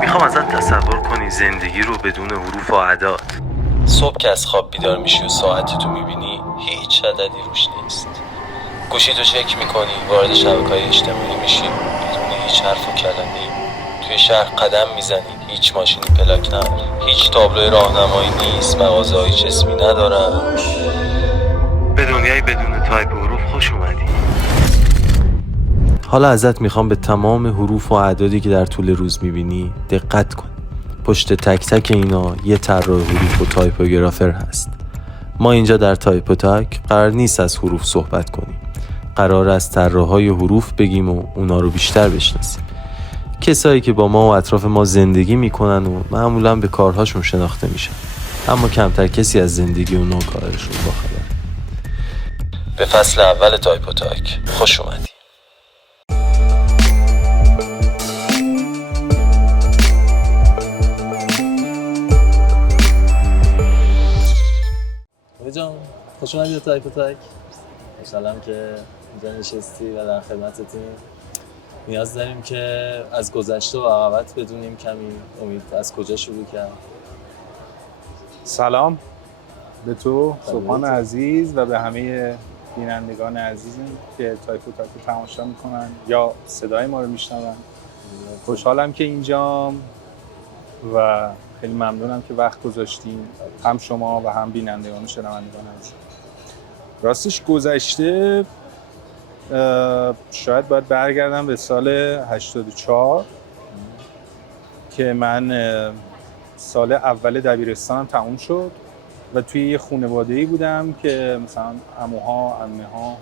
میخوام ازت تصور کنی زندگی رو بدون حروف و اعداد. صبح که از خواب بیدار میشی و ساعتتو میبینی هیچ عددی روش نیست. گوشیتو چک میکنی، وارد شبکه‌های اجتماعی میشی بدون هیچ حرف و کلمه‌ای. توی شهر قدم میزنی، هیچ ماشینی پلاک نداره، هیچ تابلوی راهنمایی نیست، مغازه‌های چسبی ندارن. به دنیای بدون تایپ و حروف خوش اومدی. حالا ازت میخوام به تمام حروف و اعدادی که در طول روز میبینی دقت کن. پشت تک تک اینا یه طراح حروف و تایپوگرافر هست. ما اینجا در تایپ و تاک قرار نیست از حروف صحبت کنیم. قرار از طراحای حروف بگیم و اونا رو بیشتر بشناسیم. کسایی که با ما و اطراف ما زندگی میکنن و معمولا به کارهاشون شناخته میشن، اما کمتر کسی از زندگی اونا و کارشون باخبره. به فصل اول تایپ و تاک خوش اومدی. جان خوش اومدی به تایپ و تاک. خوشحالم که اینجا نشستی و در خدمتتیم. نیاز داریم که از گذشته و عقبت بدونیم کمی. امید از کجا شروع کرد؟ سلام به تو صبحان عزیز و به همه بینندگان عزیزم که تایپ و تاک رو تماشا میکنن یا صدای ما رو میشنون. خوشحالم که اینجام و خیلی ممنونم که وقت گذاشتیم، هم شما و هم بینندگان و شنوندگان عزیز. راستش گذشته شاید باید برگردم به سال 84 که من سال اول دبیرستانم تموم شد و توی یه خانواده‌ای بودم که مثلا عموها، عمه‌ها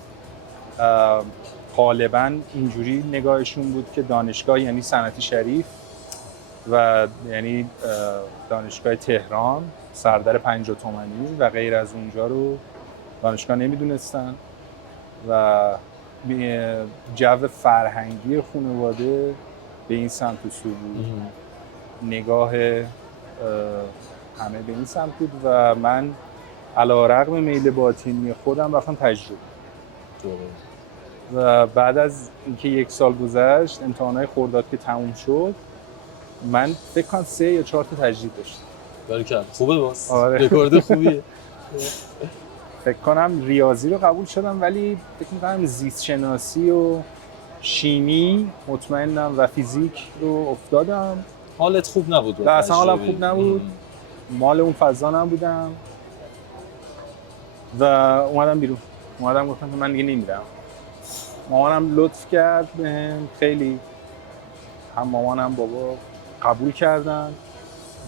غالباً اینجوری نگاهشون بود که دانشگاه یعنی صنعتی شریف و یعنی دانشگاه تهران سردر 50 تومانی و غیر از اونجا رو دانشگاه نمیدونستن و جو فرهنگی خانواده به این سمت و سو بود. نگاه همه به این سمت بود و من علی‌رغم میل باطنی خودم رفتم تجربه و بعد از اینکه 1 سال گذشت امتحانات خرداد که تموم شد من فکر کنم 3 یا 4 تا تجدید داشتم. باریکلا خوبه باز. آره. رکورد خوبیه. فکر کنم ریاضی رو قبول شدم ولی فکر می‌کنم زیست شناسی و شیمی مطمئنم و فیزیک رو افتادم. حالت خوب نبود؟ نه اصلا حالم خوب نبود. مال اون فضا نبودم و اومدم بیرون. گفتم که من دیگه نمیرم. مامانم لطف کرد بهم خیلی، هم مامانم بابا قبول کردن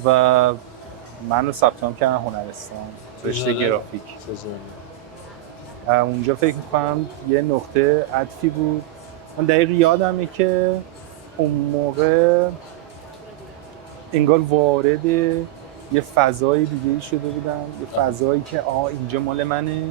و من رو ثبت نام کردن هنرستان رشته گرافیک. اونجا فکر می‌کنم یه نقطه عطفی بود. من دقیق یادمه که اون موقع انگار وارد یه فضای دیگه‌ای شده بودم، یه فضایی که اینجا مال منه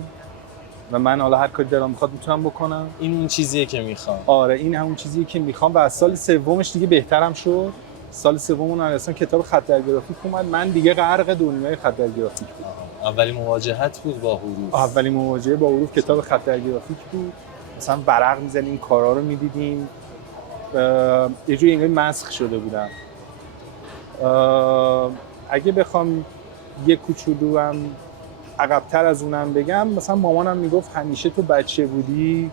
و من حالا هر کاری دلم می‌خواد میتونم بکنم. این اون چیزیه که میخوام. آره این همون چیزیه که میخوام و از سال سومش دیگه بهترم شد. سال سوم هنرستان کتاب خط در گرافیک اومد، من دیگه غرق دنیای خط در گرافیک بودم. اولین مواجهت بود با حروف. اولین مواجهه با حروف کتاب خط در گرافیک بود. مثلا ورق می‌زدیم، کارا رو می‌دیدیم. یه جوری انگار مسخ شده بودم. اگه بخوام یه کوچولو هم عقب‌تر از اونم بگم، مثلا مامانم میگفت همیشه تو بچه بودی،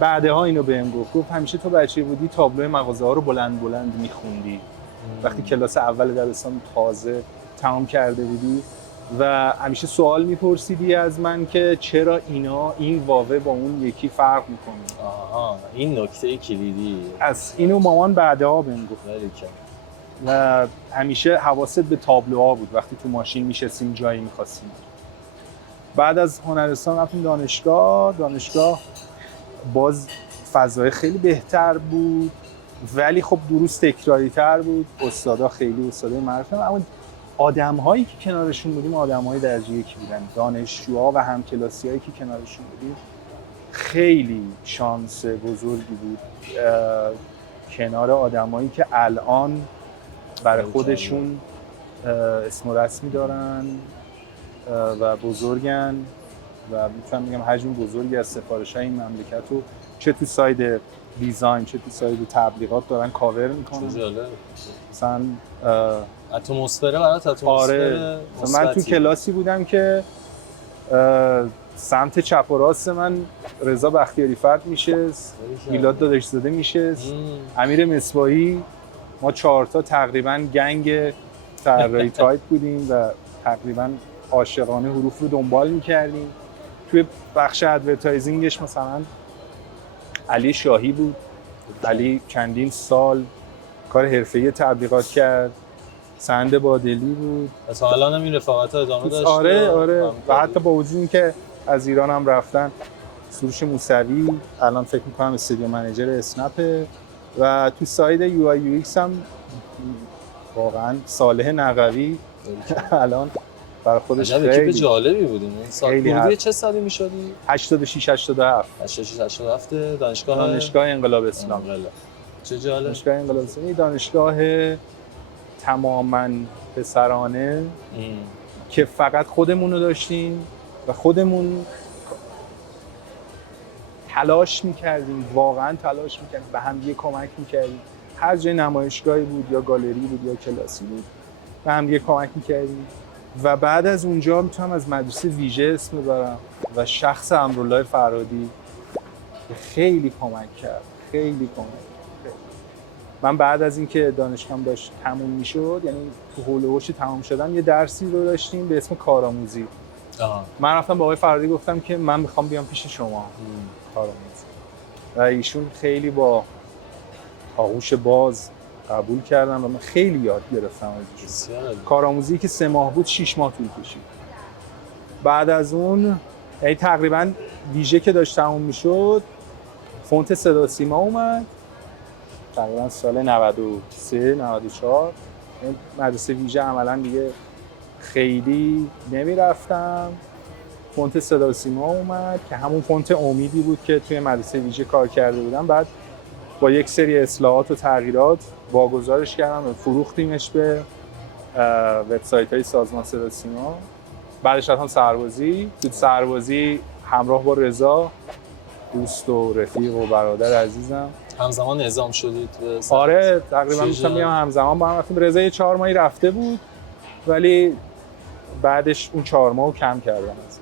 بعدها اینو بهم گفت همیشه تو بچه بودی تابلوی مغازه‌ها رو بلند بلند می‌خوندی. وقتی کلاس اول دبستان تازه تمام کرده بودی و همیشه سوال میپرسیدی از من که چرا این واوه با اون یکی فرق میکنه. این نکته کلیدی از اینو مامان بعدها بهم گفت. و همیشه حواست به تابلوها بود وقتی تو ماشین میشستیم جایی میخواستیم. بعد از هنرستان رفتیم دانشگاه باز فضای خیلی بهتر بود ولی خب دروس تکراری تر بود. استادا خیلی استادای معروفن، اما آدم‌هایی که کنارشون بودیم آدم‌های درجه یکی بودن. دانشجوها و همکلاسی‌هایی که کنارشون بودیم خیلی شانس بزرگی بود کنار آدم‌هایی که الان برای خودشون اسم و رسمی دارن و بزرگن و میتونم بگم حجم بزرگی از سفارش‌های این مملکت رو چه تو ساید دیزاین چه تو ساید تبلیغات دارن کاور میکنن. چه جالب. مثلا اتمسفر برات اتمسفر آره من تو کلاسی بودم که سمت چپ و راست من رضا بختیاری فرد میشست، میلاد داداشزاده میشست، امیر مصباحی، ما 4 تا تقریبا گنگ طراحی تایپ بودیم و تقریبا عاشقانه حروف رو دنبال میکردیم. توی بخش ادورتایزینگش مثلا علی شاهی بود. علی چندین سال کار حرفه‌ای تبلیغات کرد. سند بادلی بود. مثلا الان هم این رفاقت ها ادامه داشت. آره و حتی با وجود اینکه از ایران هم رفتن، سروش موسوی الان فکر می‌کنم استودیو منیجر اسنپه و تو ساید یو آی یو ایکس هم واقعا صالح نقوی الان برای خودش خیلی خیلی جالبی بودیم. اون سال ورودی چه سالی می‌شدی؟ 86 87 86 دانشگاه انقلاب اسلام. چه جالب. دانشگاه انقلاب اسلامی دانشگاه تماماً پسرانه که فقط خودمون رو داشتیم و خودمون تلاش میکردیم، واقعا تلاش میکردیم، به هم دیگه کمک میکردیم. هر جای نمایشگاهی بود یا گالری بود یا کلاسی بود به هم دیگه کمک میکردیم. و بعد از اونجا میتونم از مدرسه ویژه اسم ببرم و شخص امرالله فرهادی خیلی کمک کرد، خیلی کمک. من بعد از اینکه دانشگاهم داشت تموم میشد، یعنی تو حول و حوش تمام شدن، یه درسی رو داشتیم به اسم کارآموزی. من رفتم با آقای فرهادی گفتم که من میخوام بیام پیش شما کارآموزی و ایشون خیلی با آغوش باز قبول کردن و من خیلی یاد گرفتم از ایشون. کارآموزی که 3 ماه بود 6 ماه طول کشید. بعد از اون یعنی تقریبا ویژه که داشت تموم میشد فونت صدا سیما اومد تقریبا سال 93 94. مدرسه ویژه عملا دیگه خیلی نمیرفتم. فونت صدا و سیما اومد که همون فونت امیدی بود که توی مدرسه ویژه کار کرده بودم. بعد با یک سری اصلاحات و تغییرات واگذارش کردم و فروختیمش به وبسایت‌های سازمان صدا و سیما. بعدش رفتم سربازی. تو سربازی همراه با رضا دوست و رفیق و برادر عزیزم همزمان اعزام شدید؟ آره تقریبا میتونم بگم همزمان با هم رفتیم. رضا یه 4 ماهی رفته بود ولی بعدش اون 4 ماهو کم کردن ازش.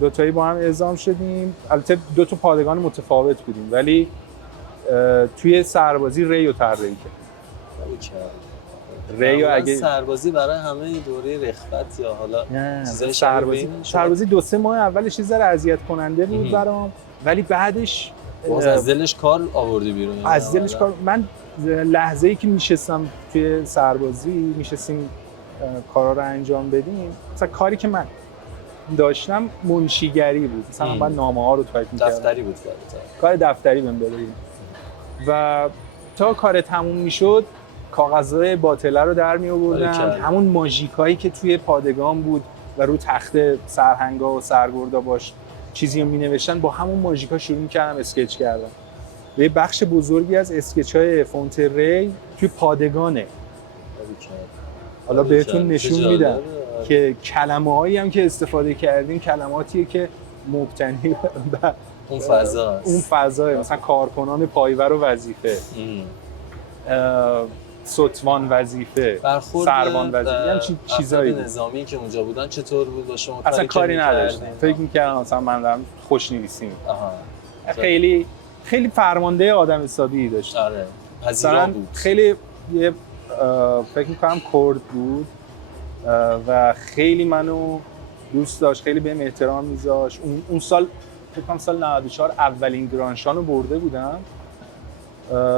دوتایی با هم اعزام شدیم. البته 2 تا پادگان متفاوت بودیم ولی توی سربازی ریو طراحی کرد. ریو اگه سربازی برای همه دوره رخوت یا حالا چیزای سربازی 2-3 ماه اولش یه ذره اذیت کننده بود برام ولی بعدش باز از دلش کار آوردی بیرون. از دلش کار. من لحظه‌ای که میشستم توی سربازی میشستیم کارا رو انجام بدیم، مثلا کاری که من داشتم منشیگری بود. مثلا من نامه‌ها رو تایپ می‌کردم. دفتری بود کار دفتری بهم داده بود و تا کار تموم میشد کاغذهای باطله رو در می آوردم. همون ماژیکایی که توی پادگان بود و رو تخت سرهنگا و سرگردا باش چیزی رو می‌نوشتن، با همون ماژیکا شروع می‌کردم اسکچ کردن. یه بخش بزرگی از اسکچ‌های فونت ری توی پادگانه. حالا بهتون نشون میدم که کلمه‌هایی هم که استفاده کردیم کلماتیه که مبتنی بر اون فضا مثلا کارکنان پایور و وظیفه، ستوان وظیفه، سروان وظیفه، یعنی چیزایی نظامی که اونجا بودن چطور بود با شما؟ اصلا کاری نداشتم. فکر می‌کردم مثلا من دارم خوشنویسی می‌کنم. خیلی فرمانده آدم حسابی داشت. آره پذیرا بود. خیلی یه فکر می‌کنم کرد بود و خیلی منو دوست داشت، خیلی بهم احترام می‌ذاشت. اون سال فکر کنم سال 94 اولین گرانشان رو برده بودم.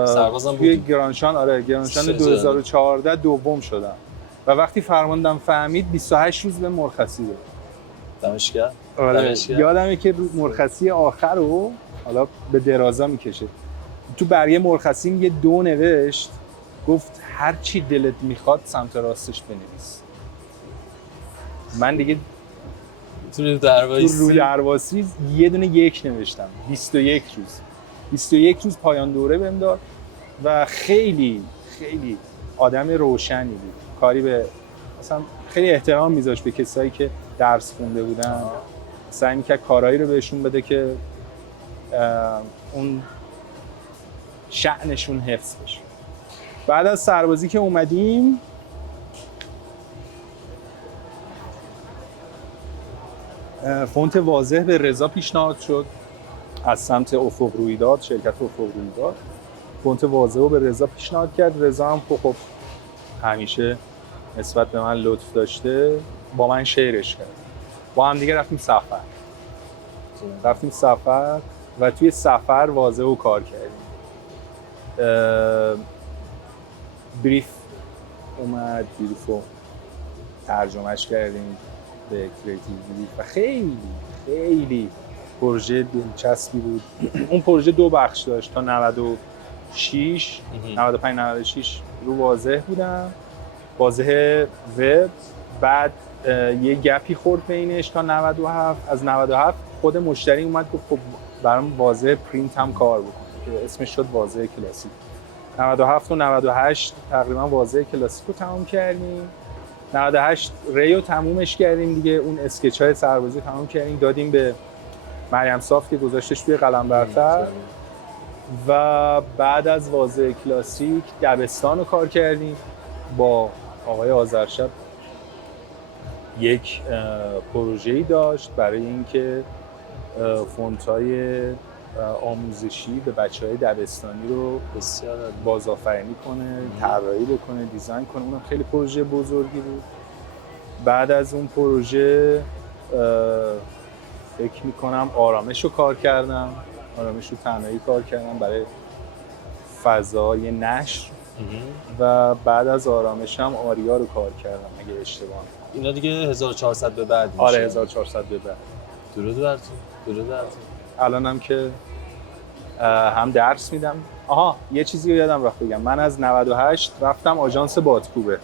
سربازم توی گرانشان، آره گرانشان 2014 دوم شدم و وقتی فرماندم فهمید 28 روز به مرخصی داد. دمشق. یادمه که مرخصی آخر رو حالا به درازا میکشه. تو برگه مرخصیم یه 2 نوشت، گفت هر چی دلت میخواد سمت راستش بنویس. من دیگه تو روی درواسی یه دونه 1 نوشتم. 21 روز 21 روز پایان دوره بهم داد و خیلی خیلی آدم روشنی بود. کاری به مثلا خیلی احترام میذاشت به کسایی که درس خونده بودن. سعی می‌کرد کارهایی رو بهشون بده که اون شأنشون حفظ بشه. بعد از سربازی که اومدیم فونت واضح به رضا پیشنهاد شد از سمت افق رویداد، شرکت افق رویداد. فونت واضح رو به رضا پیشنهاد کرد. رضا هم خب همیشه نسبت به من لطف داشته، با من شیرش کرد. با هم دیگه رفتیم سفر و توی سفر واضح رو کار کردیم. بریف اومد، بریف رو ترجمهش کردیم به کریتیو بریف و خیلی خیلی پروژه دلچسبی بود. اون پروژه 2 بخش داشت. تا 96 رو واضح بودم، واضح وب. بعد یه گپی خورد بینش تا 97. از 97 خود مشتری اومد گفت خب برام واضح پرینت هم کار بکنه که اسمش شد واضح کلاسیک. 97 و 98 تقریبا واضح کلاسیک رو تمام کردیم. 98 ریو تمومش کردیم دیگه، اون اسکچ های سربازی تمام کردیم، دادیم به مریم صاف که گذاشتش توی قلم برتر. و بعد از واضح کلاسیک دبستان رو کار کردیم با آقای آذرشب. یک پروژه‌ای داشت برای اینکه فونت‌های آموزشی به بچه‌های دبستانی رو بسیار بازآفرینی کنه، طراحی بکنه، دیزاین کنه. اونم خیلی پروژه بزرگی بود. بعد از اون پروژه فکر می‌کنم آرامش رو کار کردم. آرامش رو تنهایی کار کردم برای فضای نشر. و بعد از آرامش هم آریا رو کار کردم اگه اشتباه نکنم. اینا دیگه 1400 به بعد میشه. آره 1400 به بعد. درود براتون. الانم که هم درس میدم. آها یه چیزی رو یادم رفت بگم. من از 98 رفتم آژانس بادکوبه.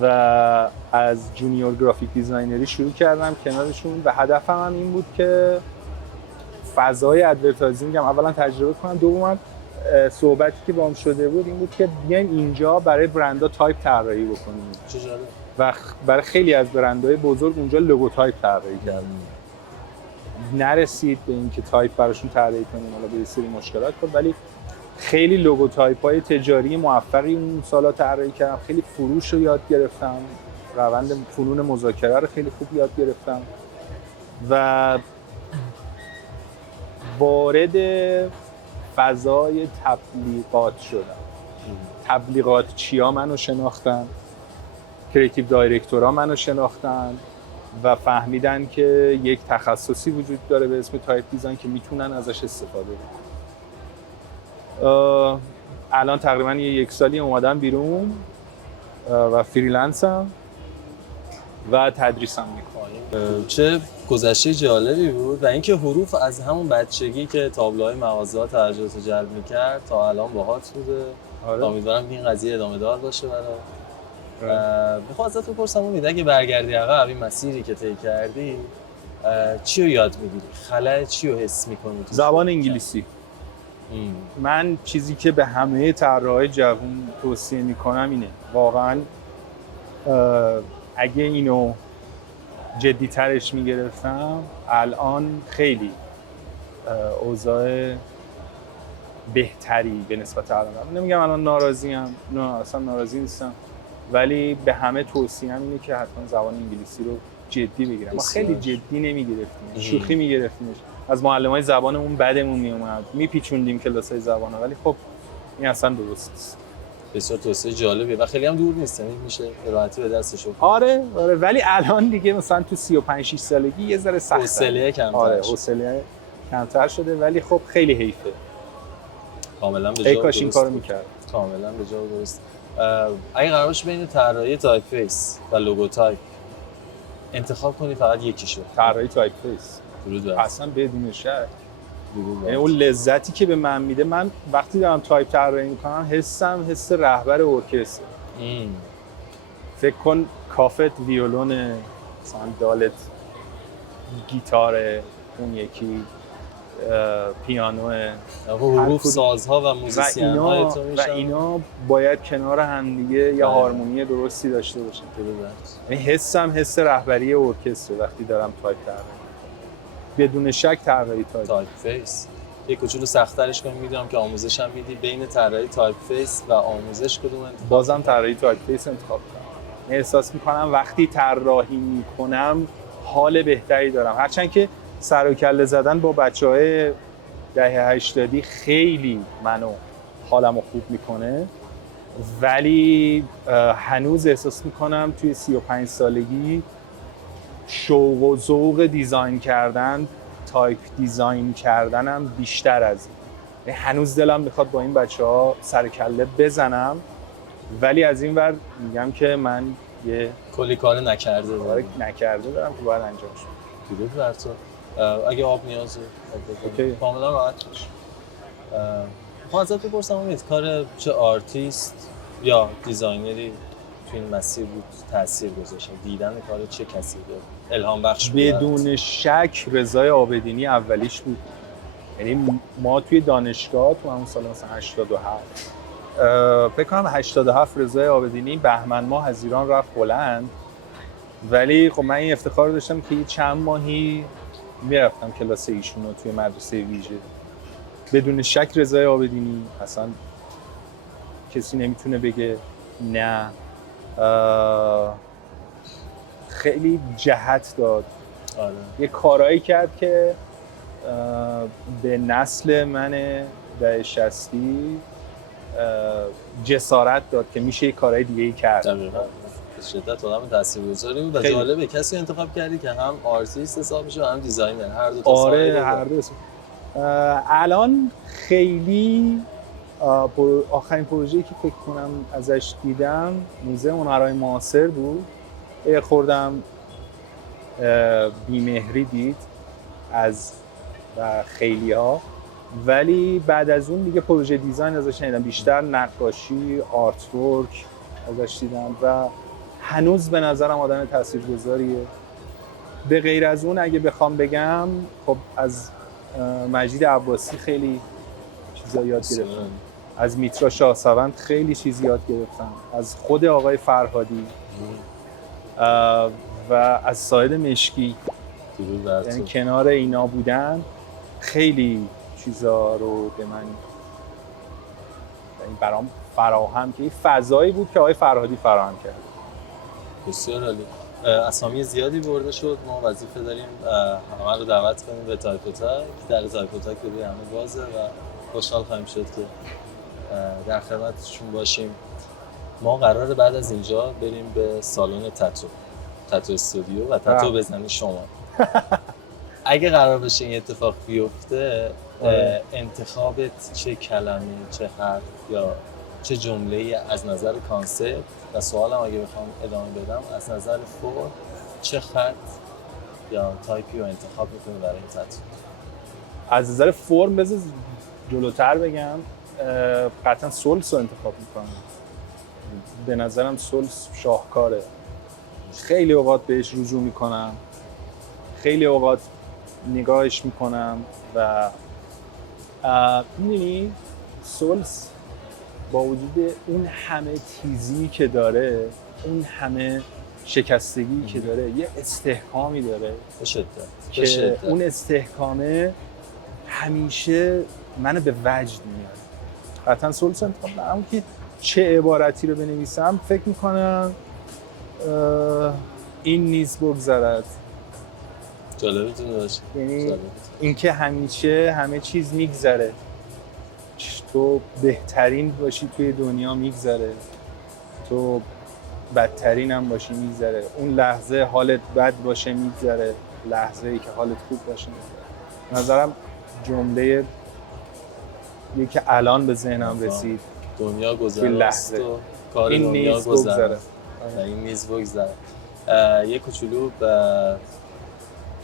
و از جونیور گرافیک دیزاینری شروع کردم کنارشون و هدفم هم این بود که فضای ادورتایزینگ هم اولا تجربه کنم، دومم صحبتی که باهم شده بود این بود که بیایم اینجا برای برندها تایپ طراحی بکنیم. چه جالب. و برای خیلی از برندهای بزرگ اونجا لوگو تایپ طراحی کردیم. نرسید به اینکه تایپ براشون طراحی کنیم، حالا به یه سری مشکلات خورد، ولی خیلی لوگو تایپ‌های تجاری موفقی اون سالا طراحی کردم. خیلی فروش رو یاد گرفتم، روند فنون مذاکره رو خیلی خوب یاد گرفتم و وارد فضای تبلیغات شدم. تبلیغات چیا منو شناختن، کریتیو دایرکتورها منو شناختن و فهمیدن که یک تخصصی وجود داره به اسم تایپ دیزاین که میتونن ازش استفاده کنن. الان تقریبا یک سالی اومدم بیرون و فریلنسم و تدریسم میکنم. چه گذشته جالبی بود و اینکه حروف از همون بچگی که تابلوهای مغازه‌ها توجهت جلب می‌کرد تا الان باهات بوده. آره. امیدوارم که این قضیه ادامه دار باشه برات. میخوام ازت بپرسم امید اگه برگردی عقب این مسیری که طی کردی چی رو یاد میگیری؟ خلأ چی رو حس می‌کنی؟ زبان انگلیسی. من چیزی که به همه طراحای جوان توصیه میکنم اینه، واقعا اگه اینو جدی ترش میگرفتم الان خیلی اوضاع بهتری به نسبت الان. نمیگم الان ناراضیم، نه اصلا ناراضی نیستم، ولی به همه توصیه‌ام اینه که حتما زبان انگلیسی رو جدی بگیرم. ما خیلی جدی نمیگرفتیم، شوخی میگرفتیمش. از معلمای زبانمون بدمون میومد، میپیچوندیم کلاسای زبانو، ولی خب این اصلا درست نیست. بسیار توصیه جالبیه و خیلی هم دور نیست، یعنی میشه به راحتی به دستش آورد. آره ولی الان دیگه مثلا تو 35 6 سالگی یه ذره سخته. حوصله کمتر. آره حوصله کمتر شده، ولی خب خیلی حیفه. کاملا به جا کاش این کارو می‌کرد. کاملا به جا درست. اگه قرار باشه بین طراحی تایپ فیس و لوگو تایپ انتخاب کنی فقط یکیشو، طراحی تایپ فیس. درود بر اصلا بدون شک. یعنی اون لذتی که به من میده، من وقتی دارم تایپ طراحی میکنم حسم حس رهبر ارکستر. فکر کن کافت ویولون، مثلا دالت گیتار، اون یکی پیانو، حروف سازها و موزیسین های تو میشن و اینا باید کنار هم دیگه یه هارمونی درستی داشته باشن. یعنی حسم حس رهبری ارکستر وقتی دارم تایپ طراحی. بدون شک طراحی تایپ فیس یه کوچولو سخت‌ترش کنیم. میدونم که آموزش هم میدی، بین طراحی تایپ فیس و آموزش کدوم انتخاب؟ بازم طراحی تایپ فیس انتخاب کنم. احساس میکنم وقتی طراحی میکنم حال بهتری دارم، هرچند که سر و کله زدن با بچهای دهه 80 خیلی منو حالمو خوب میکنه، ولی هنوز احساس میکنم توی 35 سالگی شوق و ذوق دیزاین کردن، تایپ دیزاین کردنم بیشتر از این. هنوز دلم میخواد با این بچه‌ها سر کله بزنم، ولی از این ور میگم که من یه کلی کار نکرده دارم که باید انجام شه. درود بر تو. اگه آب نیازه آب بکنی کاملا راحت باش. میخوام ازت بپرسم امید، کار چه آرتیست یا دیزاینری تو این مسیر بود تاثیر گذاشته؟ دیدن کار چه کسی بود الهام بخش بود؟ بدون شک رضای عابدینی اولیش بود. یعنی ما توی دانشگاه تو همون سال مثلا 87 فکر کنم 87 رضای عابدینی بهمن ماه از ایران رفت هلند، ولی خب من این افتخار رو داشتم که چند ماهی میرفتم کلاس ایشون رو توی مدرسه ویژه. بدون شک رضای عابدینی اصلا کسی نمیتونه بگه نه. خیلی جهت داد. آره. یه کارایی کرد که به نسل من دهه 60 جسارت داد که میشه یه کارهای دیگه‌ای کرد. دقیقاً. به شدت آدم تاثیرگذاری بود و جالبه کسی انتخاب کردی که هم آرتیست حساب میشه و هم دیزاینر، هر دو تا. آره هر دو. الان خیلی آخرین پروژه‌ای که فکر کنم ازش دیدم موزه هنرهای معاصر بود. خوردم بیمهری دید از خیلی‌ها، ولی بعد از اون دیگه پروژه دیزاین ازش ندیدم، بیشتر نقاشی، آرت ورک ازش دیدم و هنوز به نظرم آدم تاثیرگذاریه. به غیر از اون اگه بخوام بگم خب از مجید عباسی خیلی چیزا یاد گرفتم، از میترا شاهسوند خیلی چیز یاد گرفتم، از خود آقای فرهادی و از ساید مشکی. یعنی کنار اینا بودن خیلی چیزا رو به من برام فراهم که این فضایی بود که آقای فرهادی فراهم کرد. بسیار عالی. اسامی زیادی برده شد. ما وظیفه داریم همه رو دعوت کنیم به تایپوتاک. در تایپوتاک رو همه بازه و خوشحال خواهیم شد که در خدمتشون باشیم. ما قراره بعد از اینجا بریم به سالن تتو استودیو و تتو بزنی شما. اگه قرار بشه این اتفاق بیفته، انتخابت چه کلمه، چه حرف یا چه جمله‌ای از نظر کانسپت و سوالم اگه بخوام ادامه بدم از نظر فرم چه خط یا تایپی رو انتخاب می‌کنی برای این تتو؟ از نظر فرم بذار جلوتر بگم، قطعا سولس رو انتخاب می‌کنم. به نظرم سولس شاهکاره. خیلی اوقات بهش رجوع می‌کنم، خیلی اوقات نگاهش می‌کنم و می‌دونی سولس با وجود اون همه تیزی که داره، اون همه شکستگی که داره، یه استحکامی داره به شدت. اون استحکامه همیشه منو به وجد میاره. قطعا سولس انتخاب کنم که چه عبارتی رو بنویسم فکر میکنم این نیز بگذرد. جالبتون باشه. یعنی اینکه همیشه همه چیز میگذره، تو بهترین باشی توی دنیا میگذره، تو بدترین هم باشی میگذره، اون لحظه حالت بد باشه میگذره، لحظه ای که حالت خوب باشه میگذره. نظرم جمله یکی که الان به ذهنم رسید، دنیا گذره است و کار دنیا گذره و این نیز بگذره. یه کوچولو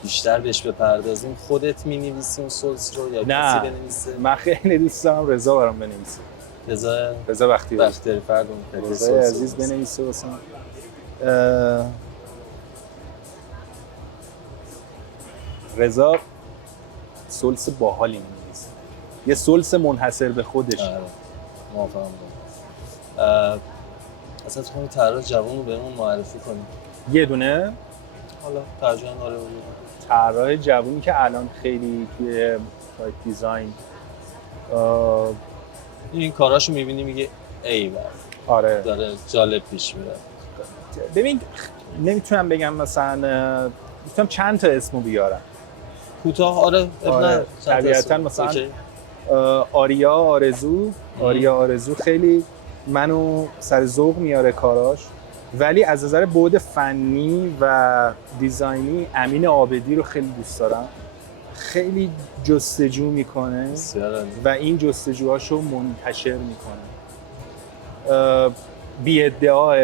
بیشتر بهش بپردازیم. خودت می‌نویسی اون سولس رو یا کسی بنویسه؟ من خیلی دوست دارم رضا برام بنویسه. رضا بختیاری فردون رضا عزیز بنویسه واسم. رضا سولس باحالی می‌نویسه. یه سولس منحصر به خودش. آره. موافقم با. اصلا تو همین طراح جوان رو بهمون معرفی کنیم. یه دونه حالا ترجمه هالیوودی. طراح جوونی که الان خیلی توی سایت دیزاین این کاراشو می‌بینی میگه ای بابا آره داره جالب پیش میره. ببین نمیتونم بگم مثلا میتونم چند تا اسمو بیارم کوتاه آره آره. طبیعتاً مثلا آریا آرزو خیلی منو سر ذوق میاره کاراش، ولی از نظر بعد فنی و دیزاینی امین عابدی رو خیلی دوست دارم. خیلی جستجو میکنه و این جستجوهاشو منتشر میکنه. بی ادعاه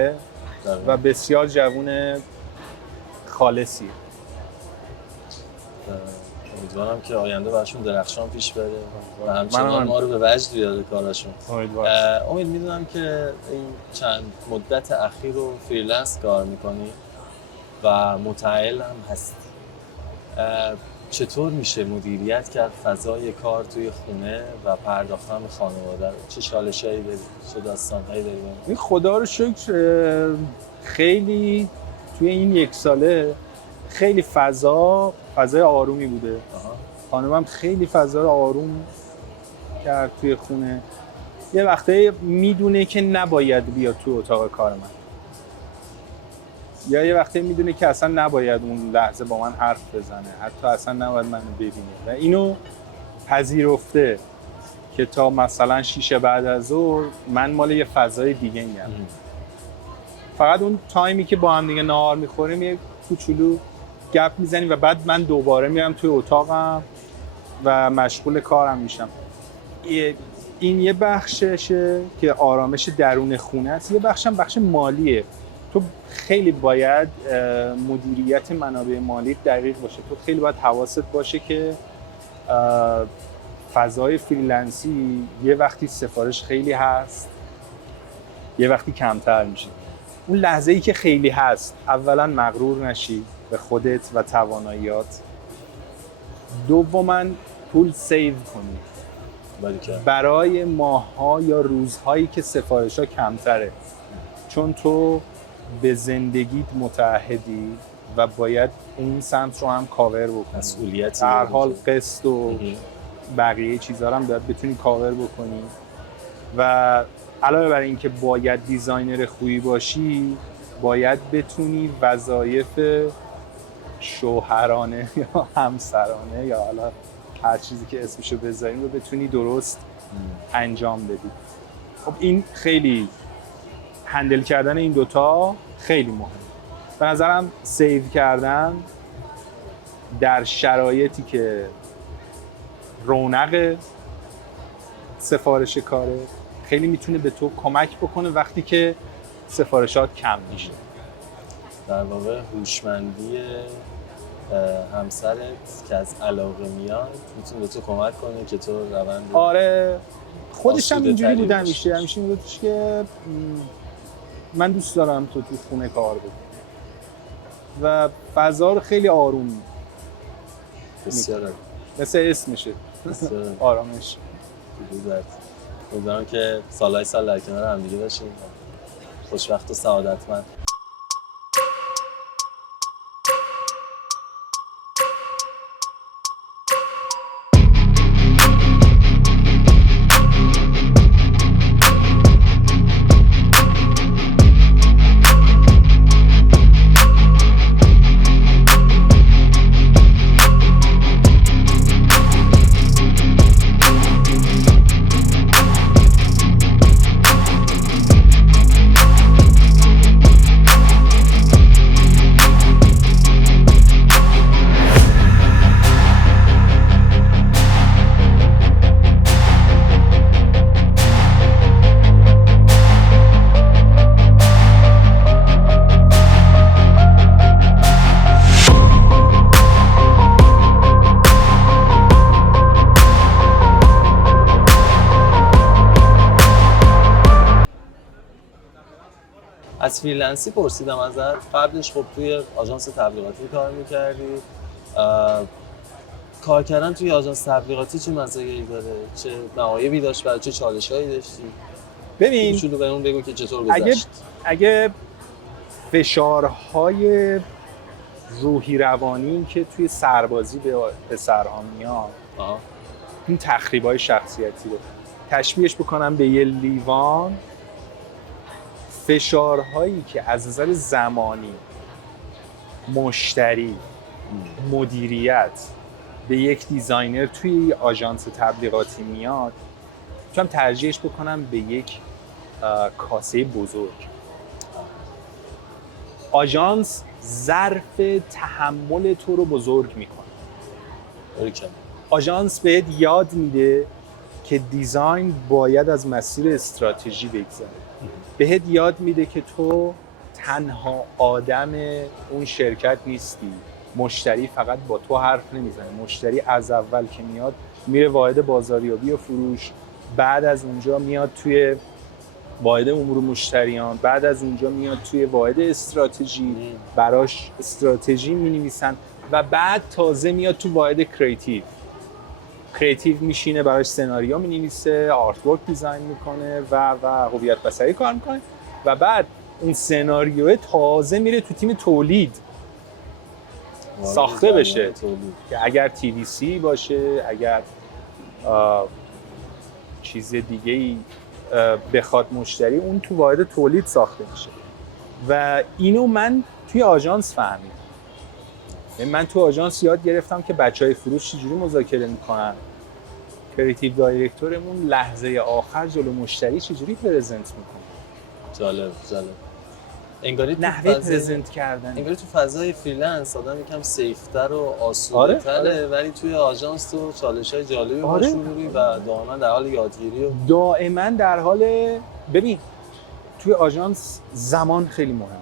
و بسیار جوون خالصی. امیدوارم که آینده براشون درخشان پیش بره و همچنان ما رو به وجد بیاره کاراشون. امید میدونم که این چند مدت اخیر رو فریلنس کار میکنی و متعهل هم هستی. چطور میشه مدیریت کرد فضای کار توی خونه و پرداختن به خانواده؟ چه چالشایی داری؟ چه داستانهایی داری؟ خدا رو شکر خیلی توی این یک ساله خیلی فضای آرومی بوده. خانمم خیلی فضا رو آروم کرد توی خونه. یه وقته میدونه که نباید بیاد تو اتاق کار من، یا یه وقته میدونه که اصلا نباید اون لحظه با من حرف بزنه، حتی اصلا نباید منو ببینه و اینو پذیرفته که تا مثلا 6 بعد از ظهر من مال یه فضای دیگه ایم. فقط اون تایمی که با هم دیگه نهار میخوریم یه کوچولو گپ میزنیم و بعد من دوباره میرم توی اتاقم و مشغول کارم میشم. این یه بخششه که آرامش درون خونه است. یه بخشم بخش مالیه. تو خیلی باید مدیریت منابع مالی دقیق باشه. تو خیلی باید حواست باشه که فضای فریلنسی یه وقتی سفارش خیلی هست، یه وقتی کمتر میشه. اون لحظه‌ای که خیلی هست، اولا مغرور نشی به خودت و تواناییات. دوما پول سیو کنی برای ماه‌ها یا روزهایی که سفارش‌ها کمتره، چون تو به زندگیت متعهدی و باید اون سمت رو هم کاور بکنی. مسئولیتی در حال قسط و بقیه چیزا رو هم باید بتونی کاور بکنی. و علاوه بر این که باید دیزاینر خوبی باشی، باید بتونی وظایف شوهرانه یا همسرانه یا حالا هر چیزی که اسمشو بذاریم رو بتونی درست انجام بدی. خب این خیلی هندل کردن این دوتا خیلی مهمه. به نظرم سیو کردن در شرایطی که رونق سفارش کاره خیلی میتونه به تو کمک بکنه وقتی که سفارشات کم میشه. در واقع هوشمندی همسرت که از علاقه میاد میتونه به تو کمک کنه که تو روند آره خودش هم اینجوری بود. همیشه میگفتش که من دوست دارم تو خونه کار بکنی و فضا رو خیلی آروم بسیار مثل اسمشه آرامش. امیدوارم که سالهای سال در کنار هم دیگه باشیم. خوشبخت و سعادتمند. از فریلنسی پرسیدم ازت. قبلش خب توی آژانس تبلیغاتی کار می‌کردی. کار کردن توی آژانس تبلیغاتی چه مزایایی داره؟ چه معایبی داشت و چه چالش‌هایی داشتی؟ ببین شروع بهمون بگو که چطور گذشت. اگه فشارهای روحی روانی که توی سربازی به پسرها میاد، آها. این تخریب‌های شخصیتی رو تشبیهش بکنم به یه لیوان، فشارهایی که از نظر زمانی، مشتری، مدیریت به یک دیزاینر توی آژانس تبلیغاتی میاد، میتونم ترجیحش بکنم به یک کاسه بزرگ. آژانس ظرف تحمل تو رو بزرگ میکنه. آژانس بهت یاد میده که دیزاین باید از مسیر استراتژی بگذره. بهت یاد میده که تو تنها آدم اون شرکت نیستی. مشتری فقط با تو حرف نمیزنه. مشتری از اول که میاد میره واحد بازاریابی و فروش، بعد از اونجا میاد توی واحد امور مشتریان، بعد از اونجا میاد توی واحد استراتژی، براش استراتژی مینویسن و بعد تازه میاد تو واحد کریتیو میشینه، براش سناریو مینویسه، آرت ورک دیزاین میکنه و هویت بصری کار میکنه و بعد اون سناریو تازه میره تو تیم تولید ساخته بشه که اگر TVC باشه، اگر چیز دیگه‌ای بخواد مشتری، اون تو واحد تولید ساخته میشه. و اینو من توی آژانس فهمیدم. من تو آژانس یاد گرفتم که بچهای فروش چجوری مذاکره میکنن، کریتیو دایرکتورمون لحظه آخر جلو مشتری چجوری پرزنت میکنه. جالب. انگاری نحوه پرزنت کردن، انگاری تو فضای فریلنس آدم یکم سیفتر و آسوده‌تره، ولی توی آژانس تو چالش‌های جالبی باهاش روبرویی و دائما در حال یادگیری و دائما در حال. ببین توی آژانس زمان خیلی مهمه.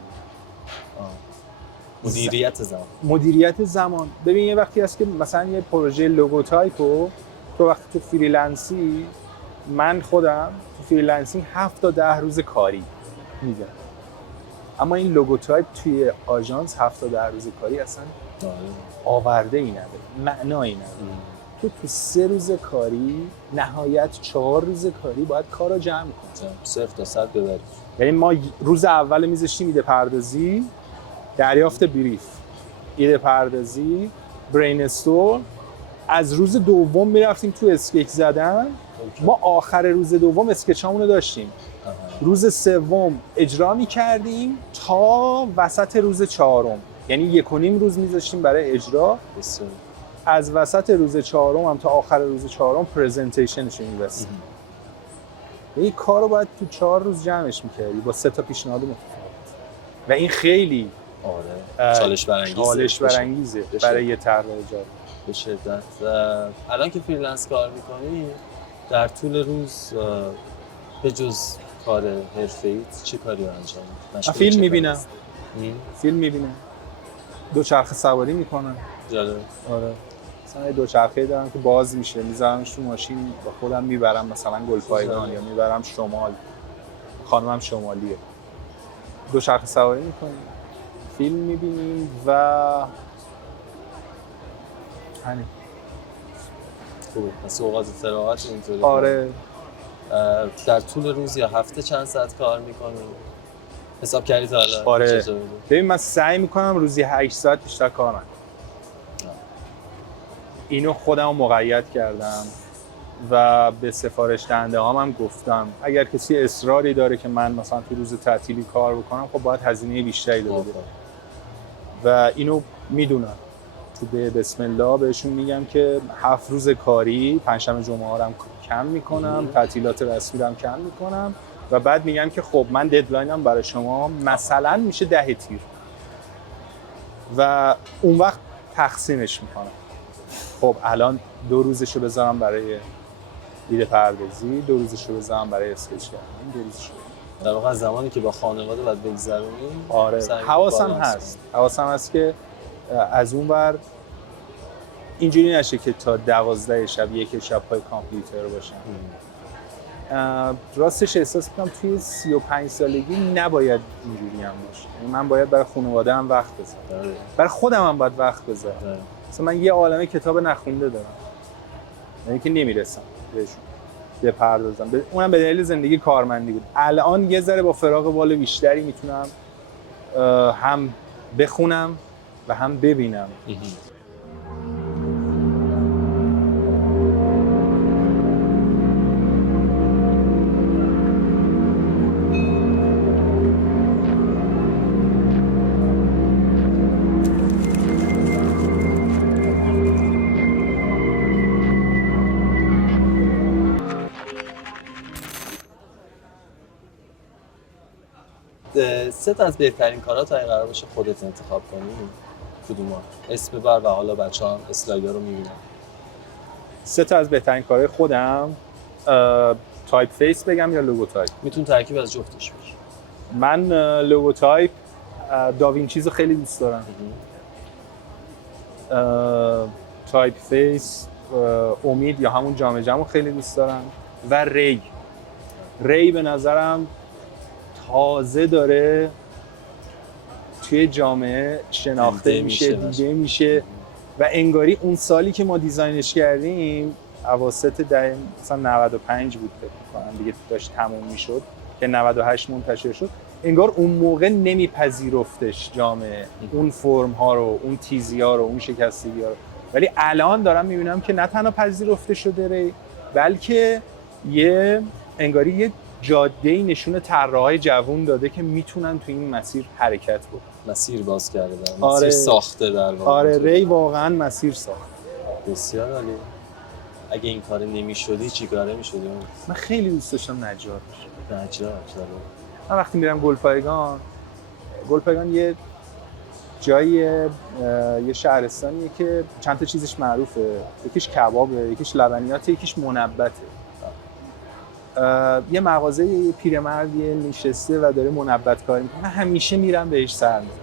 مدیریت زمان. ببین یه وقتی هست که مثلا یه پروژه لوگوتایپو تو وقتی تو فریلنسی، من خودم تو فریلنسینگ 7 تا 10 روز کاری میدم، اما این لوگوتایپ توی آژانس 7 تا 10 روز کاری اصلا آورده ای نداره، معنایی نداره. تو 3 روز کاری، نهایت 4 روز کاری باید کار رو جمع کنی، 0 تا 100 ببری. یعنی ما روز اول میذاشتیم ایده پردازی، دریافت بریف، ایده پردازی، برین استورم، از روز دوم میرفتیم تو اسکچ زدن. ما آخر روز دوم اسکچامون رو داشتیم، روز سوم اجرا میکردیم تا وسط روز چهارم، یعنی 1.5 روز میذاشتیم برای اجرا. از وسط روز چهارم هم تا آخر روز چهارم پرزنتیشنش رو می‌بستیم. این کار رو باید تو 4 روز جمعش میکردی با 3 تا پیشنهاد متفاوت و این خیلی چالش برانگیزه برای یه طراح جالب. به شدت. الان که فریلنس کار میکنی، در طول روز به جز کار حرفه‌ایت چه کاری رو انجام میدی؟ فیلم میبینم، دوچرخه سواری میکنم. جالب. آره. مثلا دوچرخه دارم که باز میشه، میذارمش تو ماشین با خودم میبرم مثلا گلپایگان یا میبرم شمال، خانمم شمالیه. دوچرخه سواری میکنیم، فیلم میبینیم و همین. خوبه. پس اوقات فراغت اینطوری. آره. در طول روز یا هفته چند ساعت کار میکنی؟ حساب کردی تا حالا؟ آره. ببین من سعی میکنم روزی 8 ساعت بیشتر کار نکنم. اینو خودم مقید کردم و به سفارش دهنده هم گفتم اگر کسی اصراری داره که من مثلا تو روز تعطیلی کار بکنم، خب باید هزینه بیشتری بده و اینو میدونم. تو به بسم الله بهشون میگم که 7 روز کاری، پنجشنبه جمعه ها رو کم میکنم، تعطیلات رسمی رو کم میکنم و بعد میگم که خب من ددلاینم برای شما مثلا میشه 10 تیر و اون وقت تقسیمش میکنم. خب الان 2 روزشو بذارم برای ایده پردازی، 2 روزشو بذارم برای اسکچ کردن، 2 روزشو در واقع زمانی که با خانواده باید بگذرونی. آره. حواسم هست که از اون ور اینجوری نشه که تا 12 شب 1 شب پای کامپیوتر باشم. راستش احساس میکنم توی 35 سالگی نباید اینجوری هم باشه. یعنی من باید برای خانواده هم وقت بذارم، برای خودم هم باید وقت بذارم. مثلا من یه عالمه کتاب نخونده دارم، یعنی که نمیرسم بهشون بپردازم. اونم به دلیل زندگی کارمندی بود. الان یه ذره با فراغ بال بیشتری میتونم هم بخونم و هم ببینم. سه تا از بهترین کارات اگه قرار باشه خودت انتخاب کنی کدوما؟ اسم بر و حالا بچه‌ها اسلایدر رو می‌بینن. سه تا از بهترین کارهای خودم، تایپ فیس بگم یا لوگو تایپ؟ میتون ترکیب از جفتش باشه. من لوگو تایپ داوینچیز رو خیلی دوست دارم. تایپ فیس امید یا همون جام رو خیلی دوست دارم و ری به نظرم تازه داره توی جامعه شناخته میشه، دیده میشه و انگاری اون سالی که ما دیزاینش کردیم اواسط دهه مثلا 95 بود فکر می‌کنم دیگه داشت تموم میشد که 98 منتشر شد، انگار اون موقع نمیپذیرفتش جامعه اون فرم ها رو، اون تیزی ها رو، اون شکستگی ها رو، ولی الان دارم میبینم که نه تنها پذیرفته شده ری، بلکه انگاری یه جاده‌ای نشون طراحای جوون داده که میتونن تو این مسیر حرکت بکنن. مسیر باز کرده مسیر ساخته در واقع. آره ری واقعا مسیر ساخت. بسیار عالی. اگه این کار نمی‌شدی چی کاره می‌شدی؟ من خیلی دوست داشتم نجار بشه. نجار. من وقتی میرم گلپایگان یه جایی، یه شهرستانیه که چند تا چیزش معروفه، یکیش کبابه، یکیش لبنیاته، یکیش منبته. یه مغازه یه پیرمردی نشسته و داره منبت کاری میکنه. من همیشه میرم بهش سر میزنم،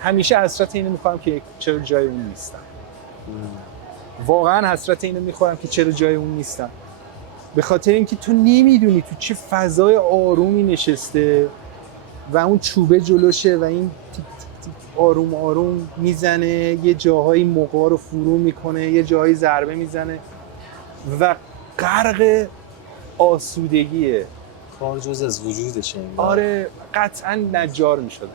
همیشه حسرت اینو میخورم که چرا جای اون نیستم. واقعا حسرت اینو میخورم که چرا جای اون نیستم، به خاطر اینکه تو نمیدونی تو چه فضای آرومی نشسته و اون چوبه جلوشه و این تیک تیک آروم آروم میزنه، یه جاهایی مقا رو فرو میکنه، یه جاهایی ضربه میزنه و غرق آسودگیه. کار جز از وجودشه. آره قطعا نجار میشدم.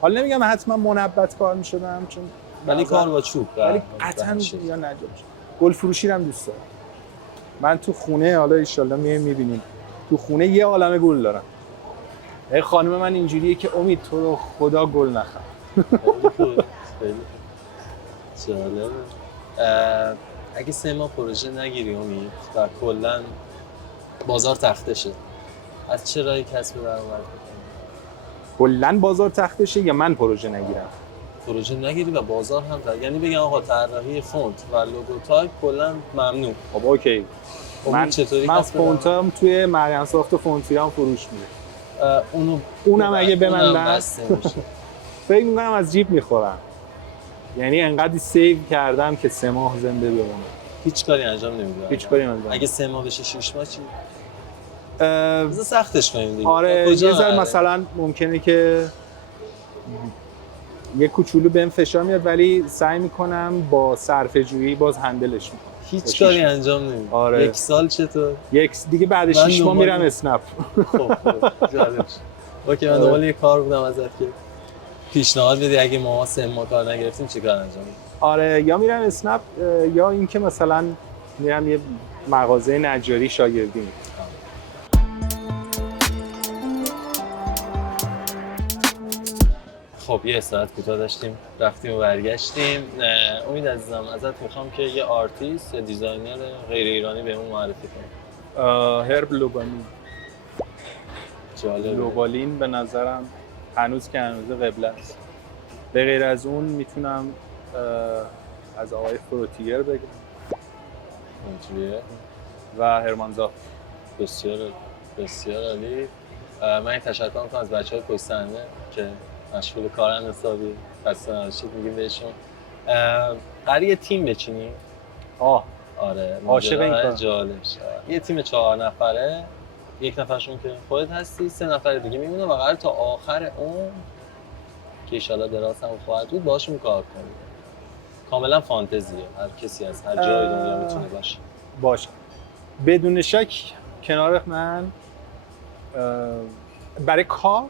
حالا نمیگم حتما منبت کار میشدم چون ولی کار با چوب، ولی قطعا یا نجار میشدم. گل فروشی هم دوست دارم. من تو خونه، حالا ان شاءالله میبینیم، تو خونه یه عالمه گل دارم. خانم من اینجوریه که امید تو رو خدا گل نخر. خیلی جالبه. اگه 3 ماه پروژه نگیری امید و کلا بازار تخته شه، از چه راهی کسب درآمد می‌کنی؟ کلا بازار تخته شه یا من پروژه نگیرم؟ پروژه نگیری و بازار هم تخته، یعنی بگم آقا طراحی فونت و لوگو تایپ کلا ممنوع. خب اوکی. من فونتام توی مریم سافت و فونتیرام فروش میره. اونم اگه به من دست فکر می‌کنم از جیب میخورم. یعنی انقدر سیو کردم که 3 ماه زنده بمونم. هیچ کاری انجام نمیدم. هیچ کاری انجام. اگه 3 ماه بشه 6 ماه چی؟ بذار سختش کنیم دیگه. آره یه ذره مثلا ممکنه که یه کوچولو بهم فشار میاد ولی سعی میکنم با صرفه‌جویی باز هندلش میکنم. هیچ کاری انجام نمیدم. آره. 1 سال چطور؟ دیگه بعد 6 ماه میرم اسنپ. خب جالب شد. اوکی من دنبال یه کار بودم ازت که پیشنهاد بدی اگه ما 3 ماه کار نگرفتیم چیکار انجام بدیم. آره یا میرم اسنپ یا اینکه مثلا میرم یه مغازه نجاری شاگردی میکنم. خب یه استراحت کوتاه داشتیم، رفتیم و برگشتیم. امید عزیزم ازت میخوام که یه آرتیست یا دیزاینر غیر ایرانی بهمون معرفی کنی. هرب لوبالین. جالب. لوبالین به نظرم هنوز که هنوز قبله است. به غیر از اون میتونم از آقای فروتیر بگم. و هرمان زاف. بسیار عالی. من تشکر میکنم از بچه‌های پشت صحنه که مشغول کارن حسابی. خسته نباشید میگیم بهشون. قراره یه تیم بچینیم. آره عاشق این کار. جالب شد. یه تیم 4 نفره، 1 نفرشون که خودت هستی، 3 نفر دیگه میمونه و قراره تا آخر اون که ان شاءالله دراز هم خواهد بود باهاشون کار کنیم. کاملا فانتزیه، هر کسی از هر جای دنیا میتونه باشه. بدون شک کنار من برای کار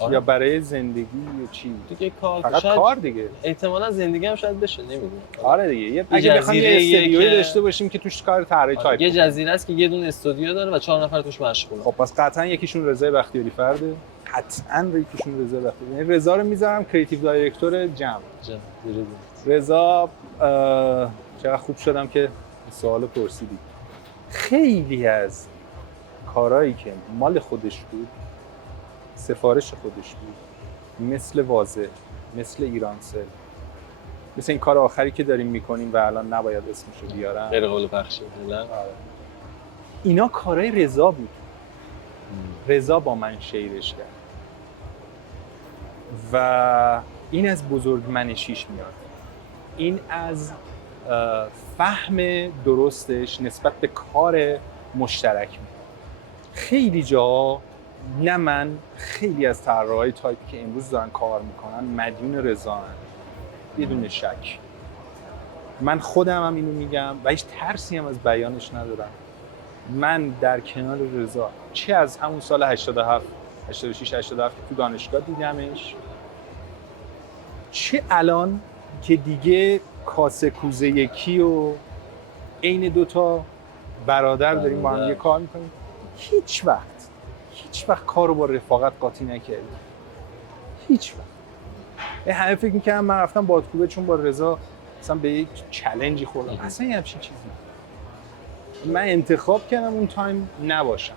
آره. یا برای زندگی یا چی؟ دیگه کار فقط شاید کار دیگه. احتمالاً زندگی هم شاید بشه، نمیدونم. آره دیگه. اگه بخوایم یه جزیره‌ایه استودیویی که- داشته باشیم که توش کار طراحی تایپ یه بکنیم. جزیره است که یه دونه استودیو داره و 4 نفر توش مشغولن. خب پس قطعا یکیشون رضا بختیاری فرده. قطعا یکیشون رضا بختیاری. یعنی رضا رو میذارم کریتیو دایرکتور جمع. رضا چقدر خوب شدم که سوالو پرسیدی. خیلی از کارهایی که مال خودش بود، سفارش خودش بود، مثل واضح، مثل ایرانسل، مثل این کار آخری که داریم میکنیم و الان نباید اسمشو بیارم، غیر قابل پخشه فعلا. اینا کارهای رضا بود. رضا با من شیرش کرد و این از بزرگمنشیش میاد. این از فهم درستش نسبت به کار مشترک میاد. خیلی جا نه من، خیلی از طراحای تایپی که امروز دارن کار میکنن مدیون رضا هستن بدون شک. من خودم هم اینو میگم و هیچ ترسی هم از بیانش ندارم. من در کنار رضا چه از همون سال 87 86 87 که تو دانشگاه دیدمش، چه الان که دیگه کاسه کوزه یکی و عین دوتا برادر داریم با هم یه کار میکنیم، هیچ وقت کارو با رفاقت قاطی نکردیم. هیچ وقت. همه فکر میکنم من رفتم بادکوبه چون با رضا مثلا به یک چالنجی خوردم. اصلا یه همچین چیزی. من انتخاب کردم اون تایم نباشم.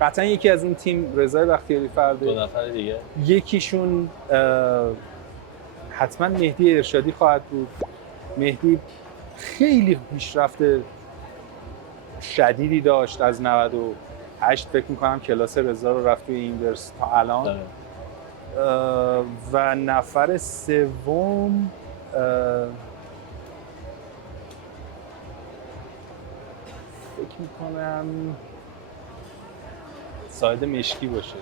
قطعا یکی از اون تیم رضا بختیاری فرده. 2 نفر دیگه. یکیشون حتما مهدی ارشادی خواهد بود. مهدی خیلی پیشرفت شدیدی داشت از 98 فکر میکنم کلاس رضا رو رفت توی اینورس تا الان. و نفر سوم فکر میکنم ساید مشکی باشه.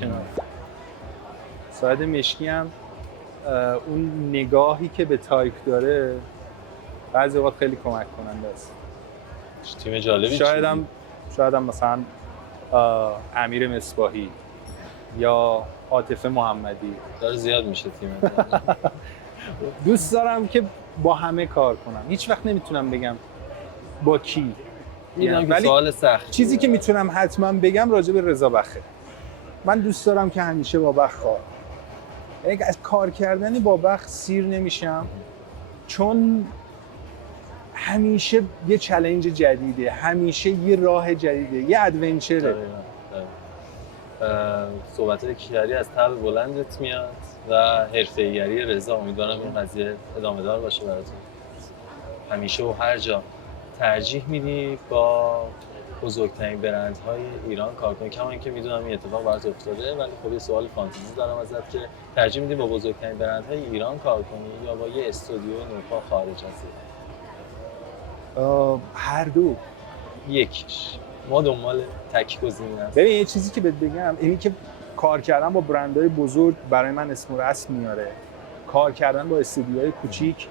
کنار ساید مشکی هم اون نگاهی که به تایپ داره بعضی وقت خیلی کمک کننده است. تیم جالبی. شاید هم مثلا امیر مصباحی یا عاطفه محمدی. داره زیاد میشه تیم. دوست دارم که با همه کار کنم. هیچ وقت نمیتونم بگم با کی. ولی سوال سخت. چیزی که میتونم حتما بگم راجع به رضا بخه. من دوست دارم که همیشه با بخ کار. یعنی از کار کردن با بخ سیر نمیشم، چون همیشه یه چالش جدیده، همیشه یه راه جدیده، یه ادونچره. صحبت‌های کیاری از طبع بلندت میاد و حرفه‌ای‌گری رضا. امیدوارم این قضیه ادامه دار باشه براتون. همیشه و هر جا ترجیح میدی با بزرگترین برندهای ایران کار کنی. کما اینکه میدونم این اتفاق برات افتاده، ولی خب یه سوال فانتزی دارم ازت که ترجیح میدی با بزرگترین برندهای ایران کار کنی یا با یه استودیو نوپا خارج از ایران؟ هر دو. یکیش. ما دنبال تک گزینه هست. ببین یه چیزی که بهت بگم اینی که کار کردن با برندهای بزرگ برای من اسم و رسم میاره. کار کردن با استودیوهای کوچیک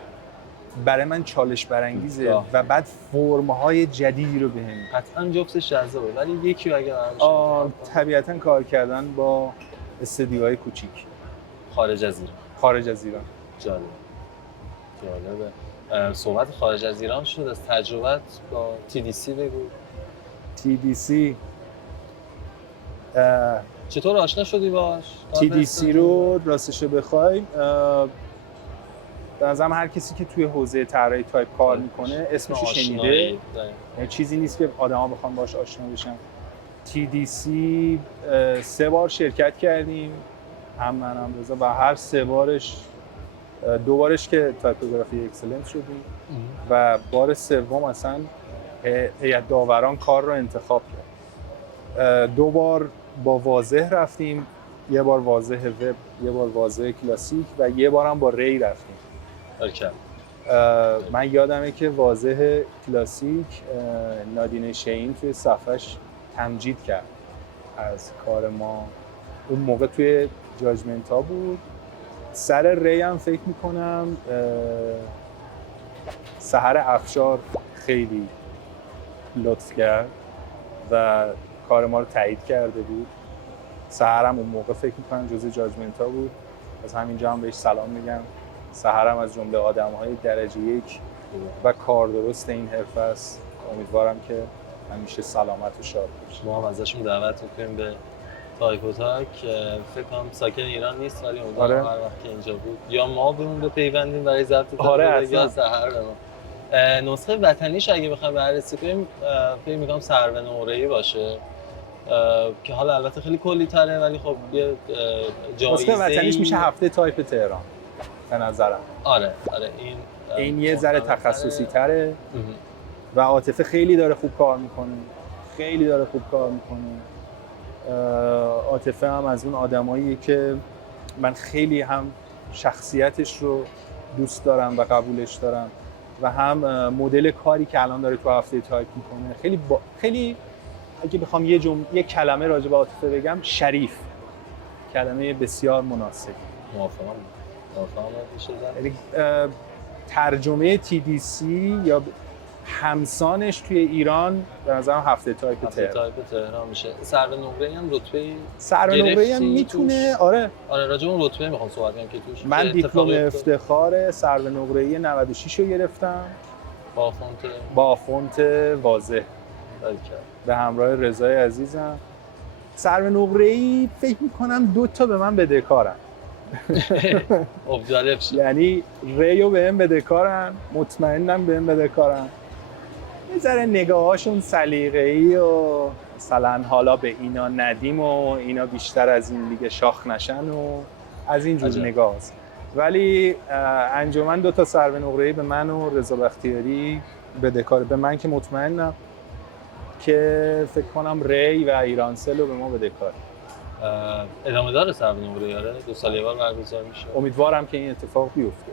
برای من چالش برانگیزه و بعد فرم‌های جدیدی رو بهم. قطعاً جفتش جذابه، ولی یکی اگه قرار طبیعتاً کار کردن با استودیوهای کوچیک خارج از ایران. خارج از ایران جالبه. صحبت خارج از ایران شد، از تجربت با TDC بگو. TDC چطور آشنا شدی باش؟ TDC رو راستش بخوای به نظرم هر کسی که توی حوزه طراحی تایپ کار میکنه اسمش شنیده. یعنی چیزی نیست که آدما بخوان باش آشنا بشن. TDC 3 بار شرکت کردیم، هم من هم رضا، و هر 3 بارش 2 بارش که تایپوگرافی اکسلنس شدیم و بار سوم اصلا هیئت داوران کار رو انتخاب کرد. 2 بار با واضح رفتیم، یه بار واضح وب، یه بار واضح کلاسیک و یه بار هم با ری رفتیم. من یادمه که واضح کلاسیک نادینه شهین توی صفحش تمجید کرد از کار ما. اون موقع توی جاجمنت ها بود. سر ری هم فکر میکنم سحر افشار خیلی لطف کرد و کار ما رو تایید کرده بود. سحرم اون موقع فکر میکنم جزء جاجمنت ها بود، از همینجا هم بهش سلام میگم. سحرم از جمله آدم‌های درجه یک و کاردرست این حرفه است. امیدوارم که همیشه سلامت و شاد باشه. ما هم ازشون دعوت می‌کنیم به تایپ و تاک. فکر کنم ساکن ایران نیست ولی امیدوارم هر وقت که اینجا بود یا ما به اون بپیوندیم برای ضبط یا سحر به ما. نسخه وطنیش اگه بخوایم بررسی کنیم فکر می‌کنم سرو نقره‌ای باشه که حالا البته خیلی کلی تره ولی خب یه جایزه نسخه وطنیش میشه هفته تایپ تهران به نظرم. آره این یه ذره تخصصی تره و عاطفه خیلی داره خوب کار میکنه. عاطفه هم از اون آدماییه که من خیلی هم شخصیتش رو دوست دارم و قبولش دارم و هم مدل کاری که الان داره تو هفته تایپ میکنه خیلی اگه بخوام یه کلمه راجع به عاطفه بگم، شریف، کلمه بسیار مناسب. موافقم یعنی ترجمه TDC یا همسانش توی ایران به نظرم هفته تایپ تهران میشه. سرو نقره‌ای هم رتبه هم میتونه آره راجع به اون رتبه میخوام صحبت کنم که توش من دیپلم افتخار سرو نقره‌ای 96 رو گرفتم با فونت واضح به همراه رضای عزیزم. سرو نقره‌ای فکر میکنم 2 تا به من بدهکارن. جالب شد. یعنی ریو بهم بدهکارن، مطمئنم بهم بدهکارن. یه ذره نگاهاشون سلیقه‌ای و مثلا حالا به اینا ندیم و اینا بیشتر از این دیگه شاخ نشن و از این جور نگاه هست. ولی انجمن 2 تا سرو نقره‌ای به من و رضا بختیاری بدهکاره. به من که مطمئنم که فکر کنم ری و ایرانسل رو به ما بدهکاره. ادامه داره سرو نقره‌ای؟ آره 2 سال یه بار برگزار میشه. امیدوارم که این اتفاق بیفته.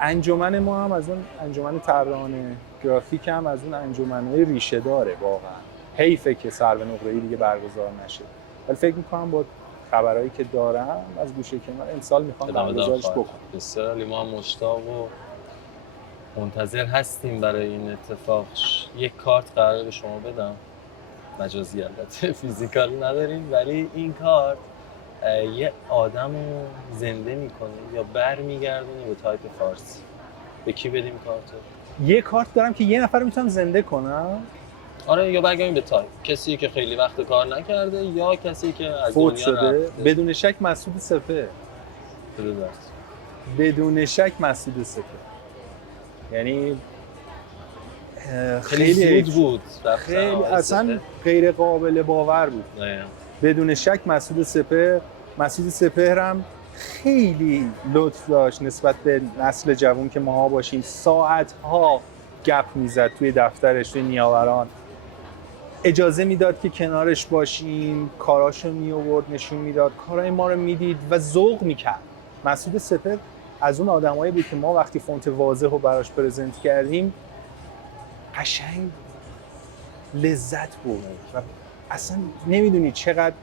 انجمن ما هم از اون انجمن طراحان گرافیک هم از اون انجمن‌های ریشه داره واقعا. حیفه که سرو نقره‌ای دیگه برگزار نشه. ولی فکر می‌کنم با خبرایی که دارم از گوشه کنار امسال می‌خوام برگزارش بکنم. بسیار عالی. ما هم مشتاق و منتظر هستیم برای این اتفاق. یک کارت قراره به شما بدم. مجازی البته، فیزیکال نداریم، ولی این کارت یه آدم رو زنده میکنه یا برمیگردونه به تایپ فارسی. به کی بدیم کارتو؟ یه کارت دارم که یه نفر رو میتونم زنده کنم. آره یا برگردیم به تایپ. کسی که خیلی وقت کار نکرده یا کسی که از فوت دنیا شده. رفته. بدون شک مسعود سپه. بدون شک مسعود سپه. یعنی خیلی زود بود. خیلی اصلا غیر قابل باور بود. بدون شک مسعود سپهر هم خیلی لطف داشت نسبت به نسل جوان که ماها باشیم. ساعت‌ها گپ میزد توی دفترش توی نیاوران. اجازه میداد که کنارش باشیم، کاراشو می آورد نشون میداد، کارهای ما رو میدید و ذوق میکرد. مسعود سپهر از اون آدمایی بود که ما وقتی فونت واضح رو براش پرزنت کردیم قشنگ لذت بود و اصلا نمیدونی چقدر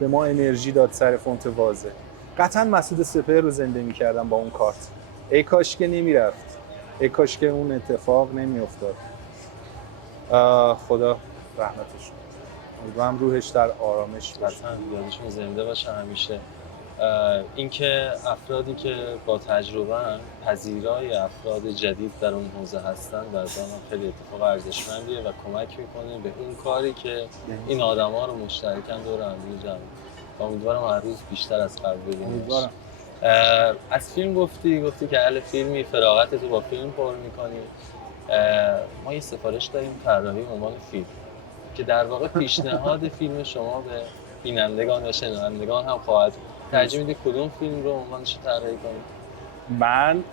به ما انرژی داد سر فونت واضح. قطعا مسعود سپهر رو زنده میکردم با اون کارت. ای کاش که نمیرفت، ای کاش که اون اتفاق نمیافتاد. خدا رحمتش کنه. امیدوارم روحش در آرامش باشه. قطعا یادشون زنده باشه همیشه. اینکه افرادی که با تجربه پذیرای افراد جدید در اون حوزه هستن در ضمن خیلی اتفاق ارزشمندیه و کمک میکنه به اون کاری که این آدما رو مشترکاً دور هم جمع. امیدوارم هر روز بیشتر از قبل ببینیمش. از فیلم گفتی که اهل فیلمی، فراغتتو با فیلم پر میکنی. ما یه سفارش داریم طراحی عنوان فیلم که در واقع پیشنهاد فیلم شما به بینندگان و شنوندگان هم خواهد بود. ترجیح میدی کدوم فیلم رو عنوانش طراحی کنی؟ من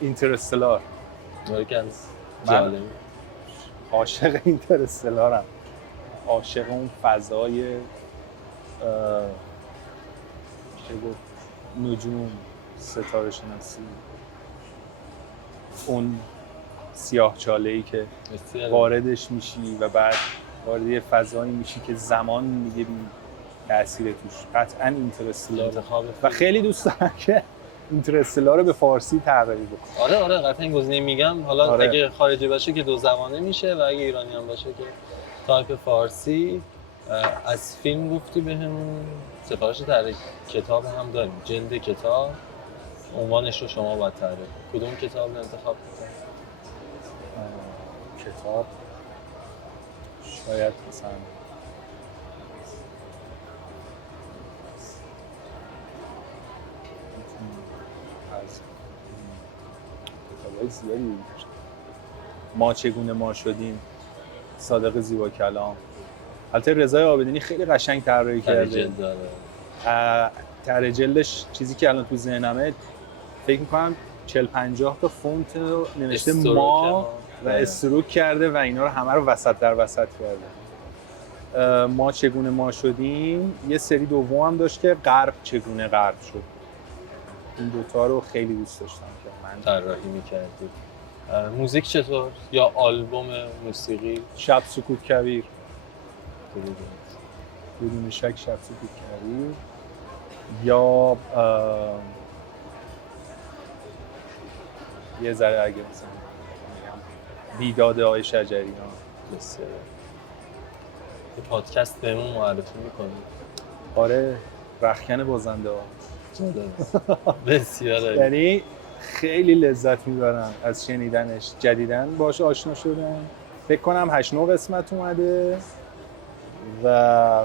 اینترستلار. من عاشق اینترستلارم. عاشق اون فضای نجوم، ستاره شناسی، اون سیاه‌چاله‌ای که واردش میشی و بعد وارد یه فضایی میشی که زمان دیگه بی تأثیر توش. قطعاً اینترستلار و خیلی دوست دارم که اینترستلار رو به فارسی طراحی بکنم. آره قطعاً این گزینه میگم. حالا اگه خارجی باشه که 2 زبانه میشه و اگه ایرانی هم باشه که تایپ فارسی. از فیلم گفتی بهمون، سفارش طرح کتاب هم داریم، جلد کتاب، عنوانش رو شما باید تعریف. کدوم کتاب انتخاب کنید؟ کتاب شاید مثلا از کتابای زیادی بود. ما چگونه ما شدیم، صادق زیبا کلام. البته رضای عابدینی خیلی قشنگ طراحی کرده. جلد داره. طرح جلدش چیزی که الان تو ذهنمه، فکر می‌کنم 40-50 تا فونت نوشته ما و استروک کرده و اینا رو همه رو وسط در وسط کرده. ما چگونه ما شدیم یه سری دوم هم داشت که غرب چگونه غرب شد. این دوتا رو خیلی دوست داشتم که من طراحی می‌کردی. موزیک چطور؟ یا آلبوم موسیقی؟ شب سکوت کبیر، بدون شک شب سکوت کبیر، یا یه ذره اگه مثلا بیداد آقای شجریان. بسیار. یه پادکست بهمون معرفی می‌کنی؟ آره، رختکن بازنده ها. بسیار عالی. یعنی خیلی لذت میبرم از شنیدنش. جدیداً باهاش آشنا شدم، فکر کنم 8-9 قسمت اومده و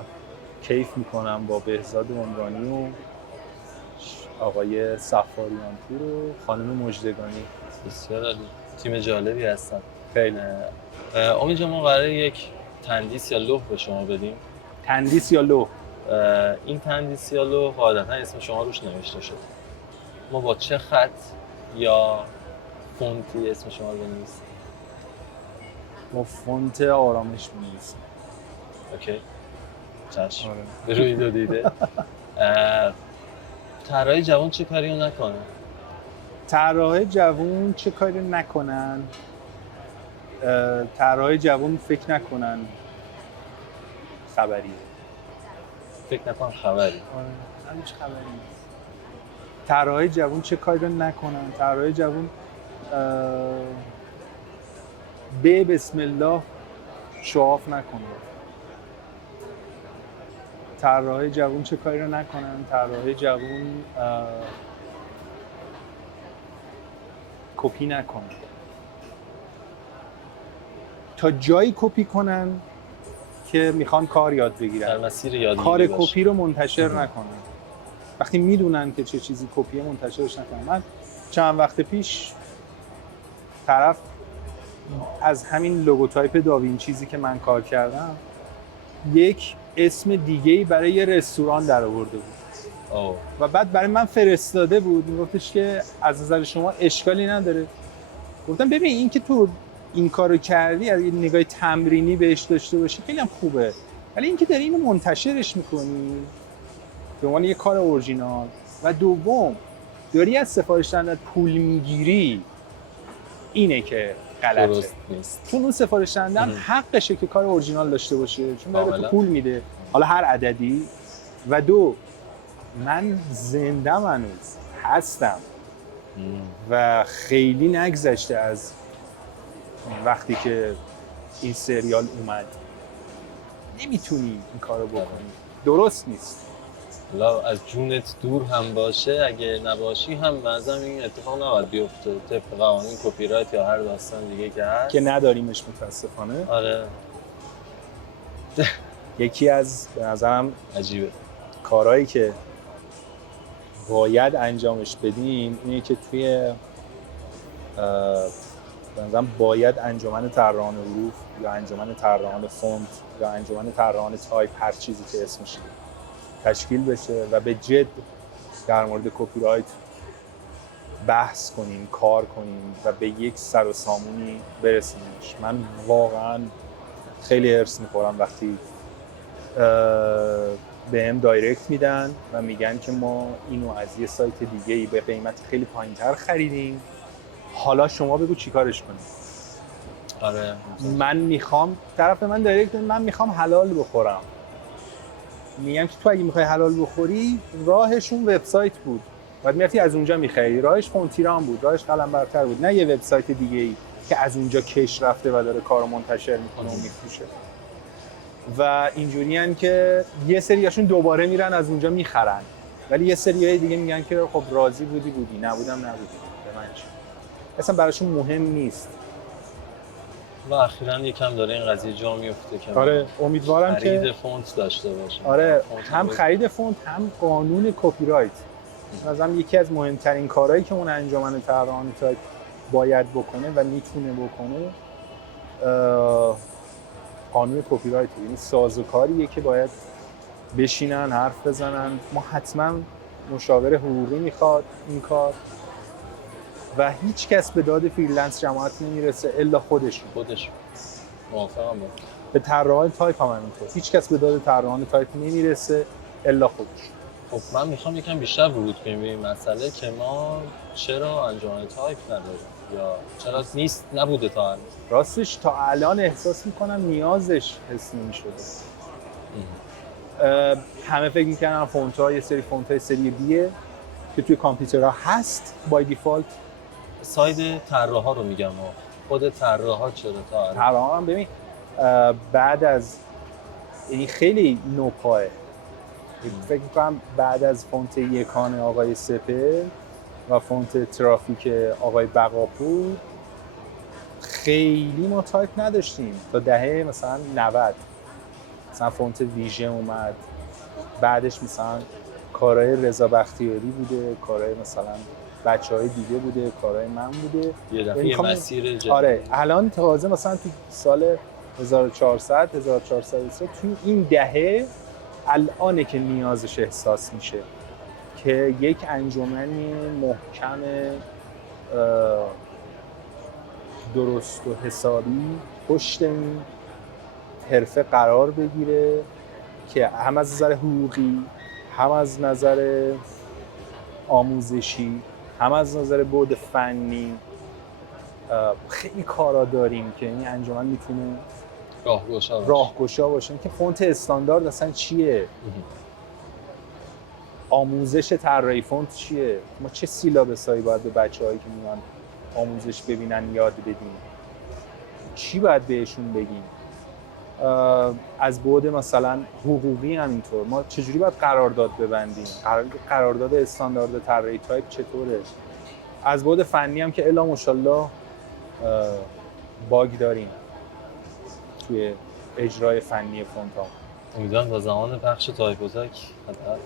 کیف میکنم با بهزاد عمرانی و آقای صفاریان پور و خانم مژدگانی. بسیار عالی. تیم جالبی هستن. خیلی. امید جان، ما قراره یک تندیس یا لوح به شما بدیم. تندیس یا لوح؟ این تندیس یا لوح عادتا اسم شما روش نوشته شده. ما با چه خط یا فونتی اسم شما رو بنویسیم؟ با فونت آرامش بنویسیم. اوکی. چشم. آره. به روی دو دیده. طراح جوان چه کاری رو نکنه؟ طراح جوان چه کاری نکنن؟ طراح جوان فکر نکنن خبریه. فکر نکن خبری. آره، هیچ خبری نیست. طراح جوان چه کاری رو نکنن؟ طراح جوان به بسم الله شعاف نکنه. طراح جوان چه کاری رو نکنن؟ طراح جوان کپی نکنن. تا جایی کپی کنن که میخوان کار یاد بگیرن. در مسیر یادگیری کار باشه. کپی رو منتشر نکنن. وقتی میدونن که چه چیزی کپیه منتشرش نکنن. من چند وقت پیش طرف از همین لوگوتایپ داوین چیزی که من کار کردم یک اسم دیگه‌ای برای یه رستوران در آورده بود. و بعد برای من فرستاده بود، میگفتش که از نظر شما اشکالی نداره. گفتم ببین این که تو این کارو کردی از یه نگاه تمرینی بهش داشته باشی خیلی هم خوبه، ولی این که داری اینو منتشرش میکنی به عنوان یه کار اورجینال و دوم داری از سفارش دهنده پول میگیری، اینه که غلطه. درست نیست. چون اون سفارش دهنده هم حقشه که کار اورجینال داشته باشه، چون داره به تو پول میده، حالا هر عددی. و دو، من زندم هنوز هستم و خیلی نگذشته از وقتی که این سریال اومد. نمیتونی این کارو بکنی. درست نیست. حالا از جونت دور هم باشه، اگه نباشی هم مثلا این اتفاق نباید بیفته طبق قوانین کپی رایت یا هر داستان دیگه که هست که نداریمش متاسفانه. آره. یکی از به نظرم عجیبه کارهایی که باید انجامش بدیم اینه که توی به نظرم باید انجمن طراحان حروف یا انجمن طراحان فونت یا انجمن طراحان تایپ، هر چیزی که اسمش تشکیل بشه و به جد در مورد کپی رایت بحث کنیم، کار کنیم و به یک سر و سامونی برسیمش. من واقعا خیلی حرص میخورم وقتی بهم دایرکت میدن و میگن که ما اینو از یه سایت دیگه‌ای به قیمت خیلی پایین‌تر خریدیم، حالا شما بگو چیکارش کنیم. آره. من میخوام، طرف به من دایرکت من میخوام حلال بخورم. میگم که تو اگه میخوای حلال بخوری، راهشون وبسایت بود، بعد میرفتی از اونجا میخری. راهش فونتیران بود، راهش قلم برتر بود، نه یه وبسایت دیگه‌ای که از اونجا کش رفته و داره کارو منتشر میکنه و میفروشه. و اینجوریان که یه سریاشون دوباره میرن از اونجا میخرن، ولی یه سریای دیگه میگن که خب راضی بودی، نبودی به من چی. اصلا براشون مهم نیست. و اخیراً یکم داره این قضیه جا میفته که آره امیدوارم که خرید فونت داشته باشه. آره هم خرید فونت هم قانون کپی رایت. مثلا یکی از مهمترین کارهایی که اون انجمن طراحان تایپ باید بکنه و میتونه بکنه قانون کپی رایت، یعنی سازوکاریه که باید بشینن حرف بزنن. ما حتما مشاور حقوقی میخواد این کار و هیچ کس به داد فریلنس جماعت نمیرسه الا خودشون. موافقم با. به طراحان تایپ هم همینطور، هیچ کس به داد طراحان تایپ نمیرسه الا خودشون. خب من میخوام یکم بیشتر ورود کنیم به این مسئله که ما چرا انجمن تایپ نداریم یا چرا نبوده تا الان. راستش تا الان احساس میکنم نیازش حس نمی‌شده. همه فکر میکنن فونت‌ها یه سری فونت‌های سری بیه که توی کامپیوترها هست بای دیفالت. ساید طراحا رو میگم، خود طراحا چرا تا الان؟ طراحا هم ببین بعد از یعنی خیلی نوپاه فکر میکنم بعد از فونت یکان آقای سپر و فونت ترافیک آقای بقاپور خیلی ما تایپ نداشتیم تا دهه مثلا 90. مثلا فونت ویژه اومد، بعدش مثلا کارهای رضا بختیاری بوده، کارهای مثلا بچهای دیگه بوده، کارهای من بوده. یه دفعه یه مسیر جدید. آره الان تازه مثلا تو سال 1403 تو این دهه الانه که نیازش احساس میشه که یک انجمن محکم درست و حسابی پشت این حرفه قرار بگیره که هم از نظر حقوقی، هم از نظر آموزشی، هم از نظر بعد فنی خیلی کارا داریم که این انجمن میتونه راهگشا باشه. که فونت استاندارد اصلا چیه؟ آموزش طراحی فونت چیه؟ ما چه سیلابسایی باید به بچه‌هایی که میان آموزش ببینن یاد بدیم؟ چی باید بهشون بگیم؟ از بعد مثلا حقوقی همینطور ما چجوری باید قرارداد ببندیم؟ قرارداد استاندارد طراحی تایپ چطوره؟ از بعد فنی هم که الا ماشاءالله باگ داریم توی اجرای فنی فونت ها. امیدوارم تا زمان پخش تایپ تک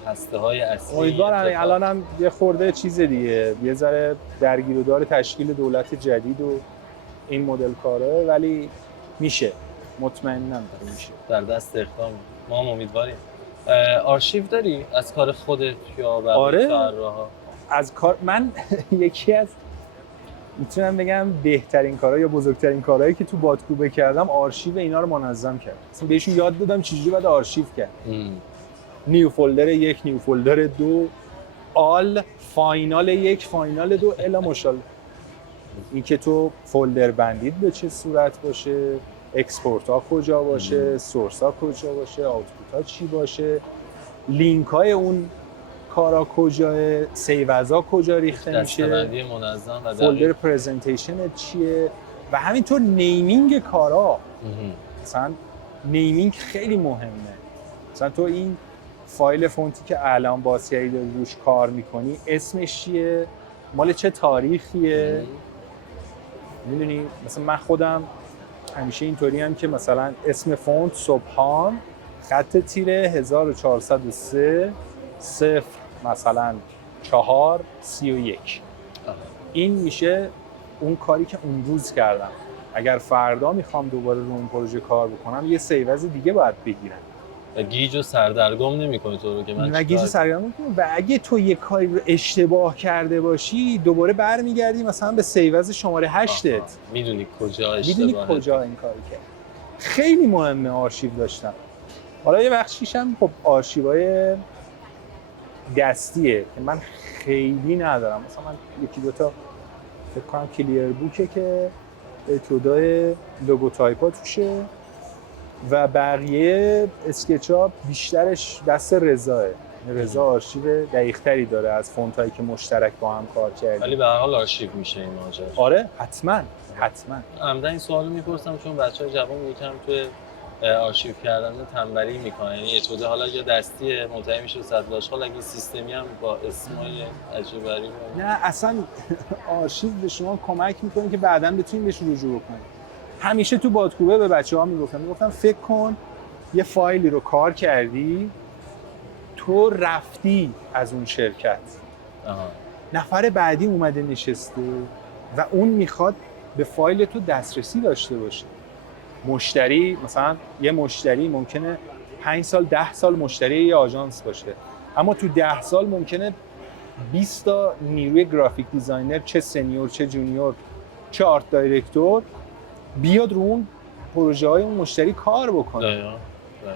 هسته های اصلی امیدوارم الان هم یه خورده چیز دیگه یه ذره درگیر و دار تشکیل دولت جدید و این مدل کاره، ولی میشه، مطمئنم میشه. در دست اقدام ما هم امیدواریم. آرشیو داری از کار خودت یا بقیه آره. طراحا؟ از کار من یکی از میتونم بگم بهترین کارها یا بزرگترین کارهایی که تو بادکوبه کردم آرشیو اینا رو منظم کرد. اصلا بهشون یاد دادم چجوری باید آرشیو کرد. نیو فولدر 1، نیو فولدر 2، آل، فاینال 1، فاینال 2 الا ماشاءالله. این که تو فولدر بندید به چه صورت باشه، اکسپورت ها کجا باشه، سورس ها کجا باشه، آوتپوت ها چی باشه، لینک های اون کارا کجاه، سیوزا کجا ریخته میشه، دسته‌بندی منظم و فولدر پرزنتیشن چیه و همینطور نیمینگ کارا. مثلا نیمینگ خیلی مهمه. مثلا تو این فایل فونتی که الان باز کردی روش کار میکنی اسمش چیه، مال چه تاریخیه. میدونی مثلا من خودم همیشه اینطوری هم که مثلا اسم فونت سبحان خط تیره 1403 0 مثلا 431. این میشه اون کاری که اون روز کردم. اگر فردا میخوام دوباره رو اون پروژه کار بکنم یه سیوز دیگه باید بگیرم. و گیج و سردرگم نمیکنه تو رو که من گیج و سردرگم نمیکنه. و اگه تو یه کاری رو اشتباه کرده باشی دوباره برمیگردی مثلا به سیوز شماره 8ت. میدونی کجا این کاری کرد. خیلی مهمه آرشیو داشتن. حالا یه بخشیش هم خب آرشیوهای دستیه که من خیلی ندارم. مثلا من یکی دوتا فکر کنم کلیر بوکه که اتودای لوگو تایپ ها توشه و بقیه اسکچ ها بیشترش دست رضاه. رضا آرشیو دقیق تری داره از فونت هایی که مشترک با هم کار کردیم. ولی به هر حال آرشیو میشه این ماجرا. آره حتما. عمدن این سوالو میپرسم چون بچه‌های جوان یکم توی آرشیو کردن تنبلی میکنه، یعنی اچ حالا یا دستیه منتهی میشه صد آشغال، اگه سیستمی هم با اسمای عجیب غریب. نه اصلا آرشیو به شما کمک میکنه که بعداً بتونید بهش رجوع کنید. همیشه تو بادکوبه به بچه‌ها میگفتم فکر کن یه فایلی رو کار کردی، تو رفتی از اون شرکت، نفر بعدی اومده نشسته و اون میخواد به فایل تو دسترسی داشته باشه. مشتری مثلا یه مشتری ممکنه 5 سال 10 سال مشتری یه آژانس باشه، اما تو 10 سال ممکنه 20 تا نیروی گرافیک دیزاینر، چه سنیور چه جونیور چه آرت دایرکتور، بیاد رو اون پروژه های اون مشتری کار بکنه.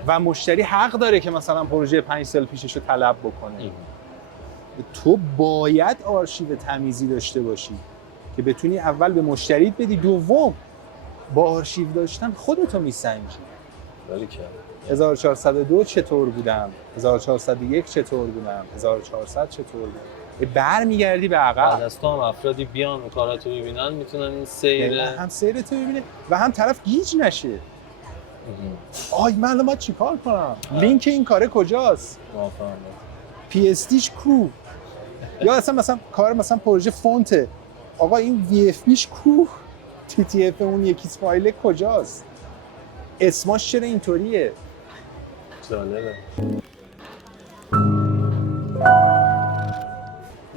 و مشتری حق داره که مثلا پروژه 5 سال پیشش رو طلب بکنه. تو باید آرشیو تمیزی داشته باشی که بتونی اول به مشتریت بدی، دوم با آرشیو داشتن خودتو میسنجی. ولی که 1402 چطور بودم، 1401 چطور بودم، 1400 چطور بودم، برمیگردی به عقب. بعد از تو هم افرادی بیان کاراتو ببینن میتونن این سیر هم سیرتو ببینه و هم طرف گیج نشه. آی من الان باید چیکار کنم؟ لینک این کاره کجاست؟ موافقم. پی اس دیش کو؟ یا مثلا کار مثلا پروژه فونته، آقا این وی اف بیش کو؟ تی تی اف اون یکی فایل کجاست؟ اسماش چرا اینطوریه؟ جالبه.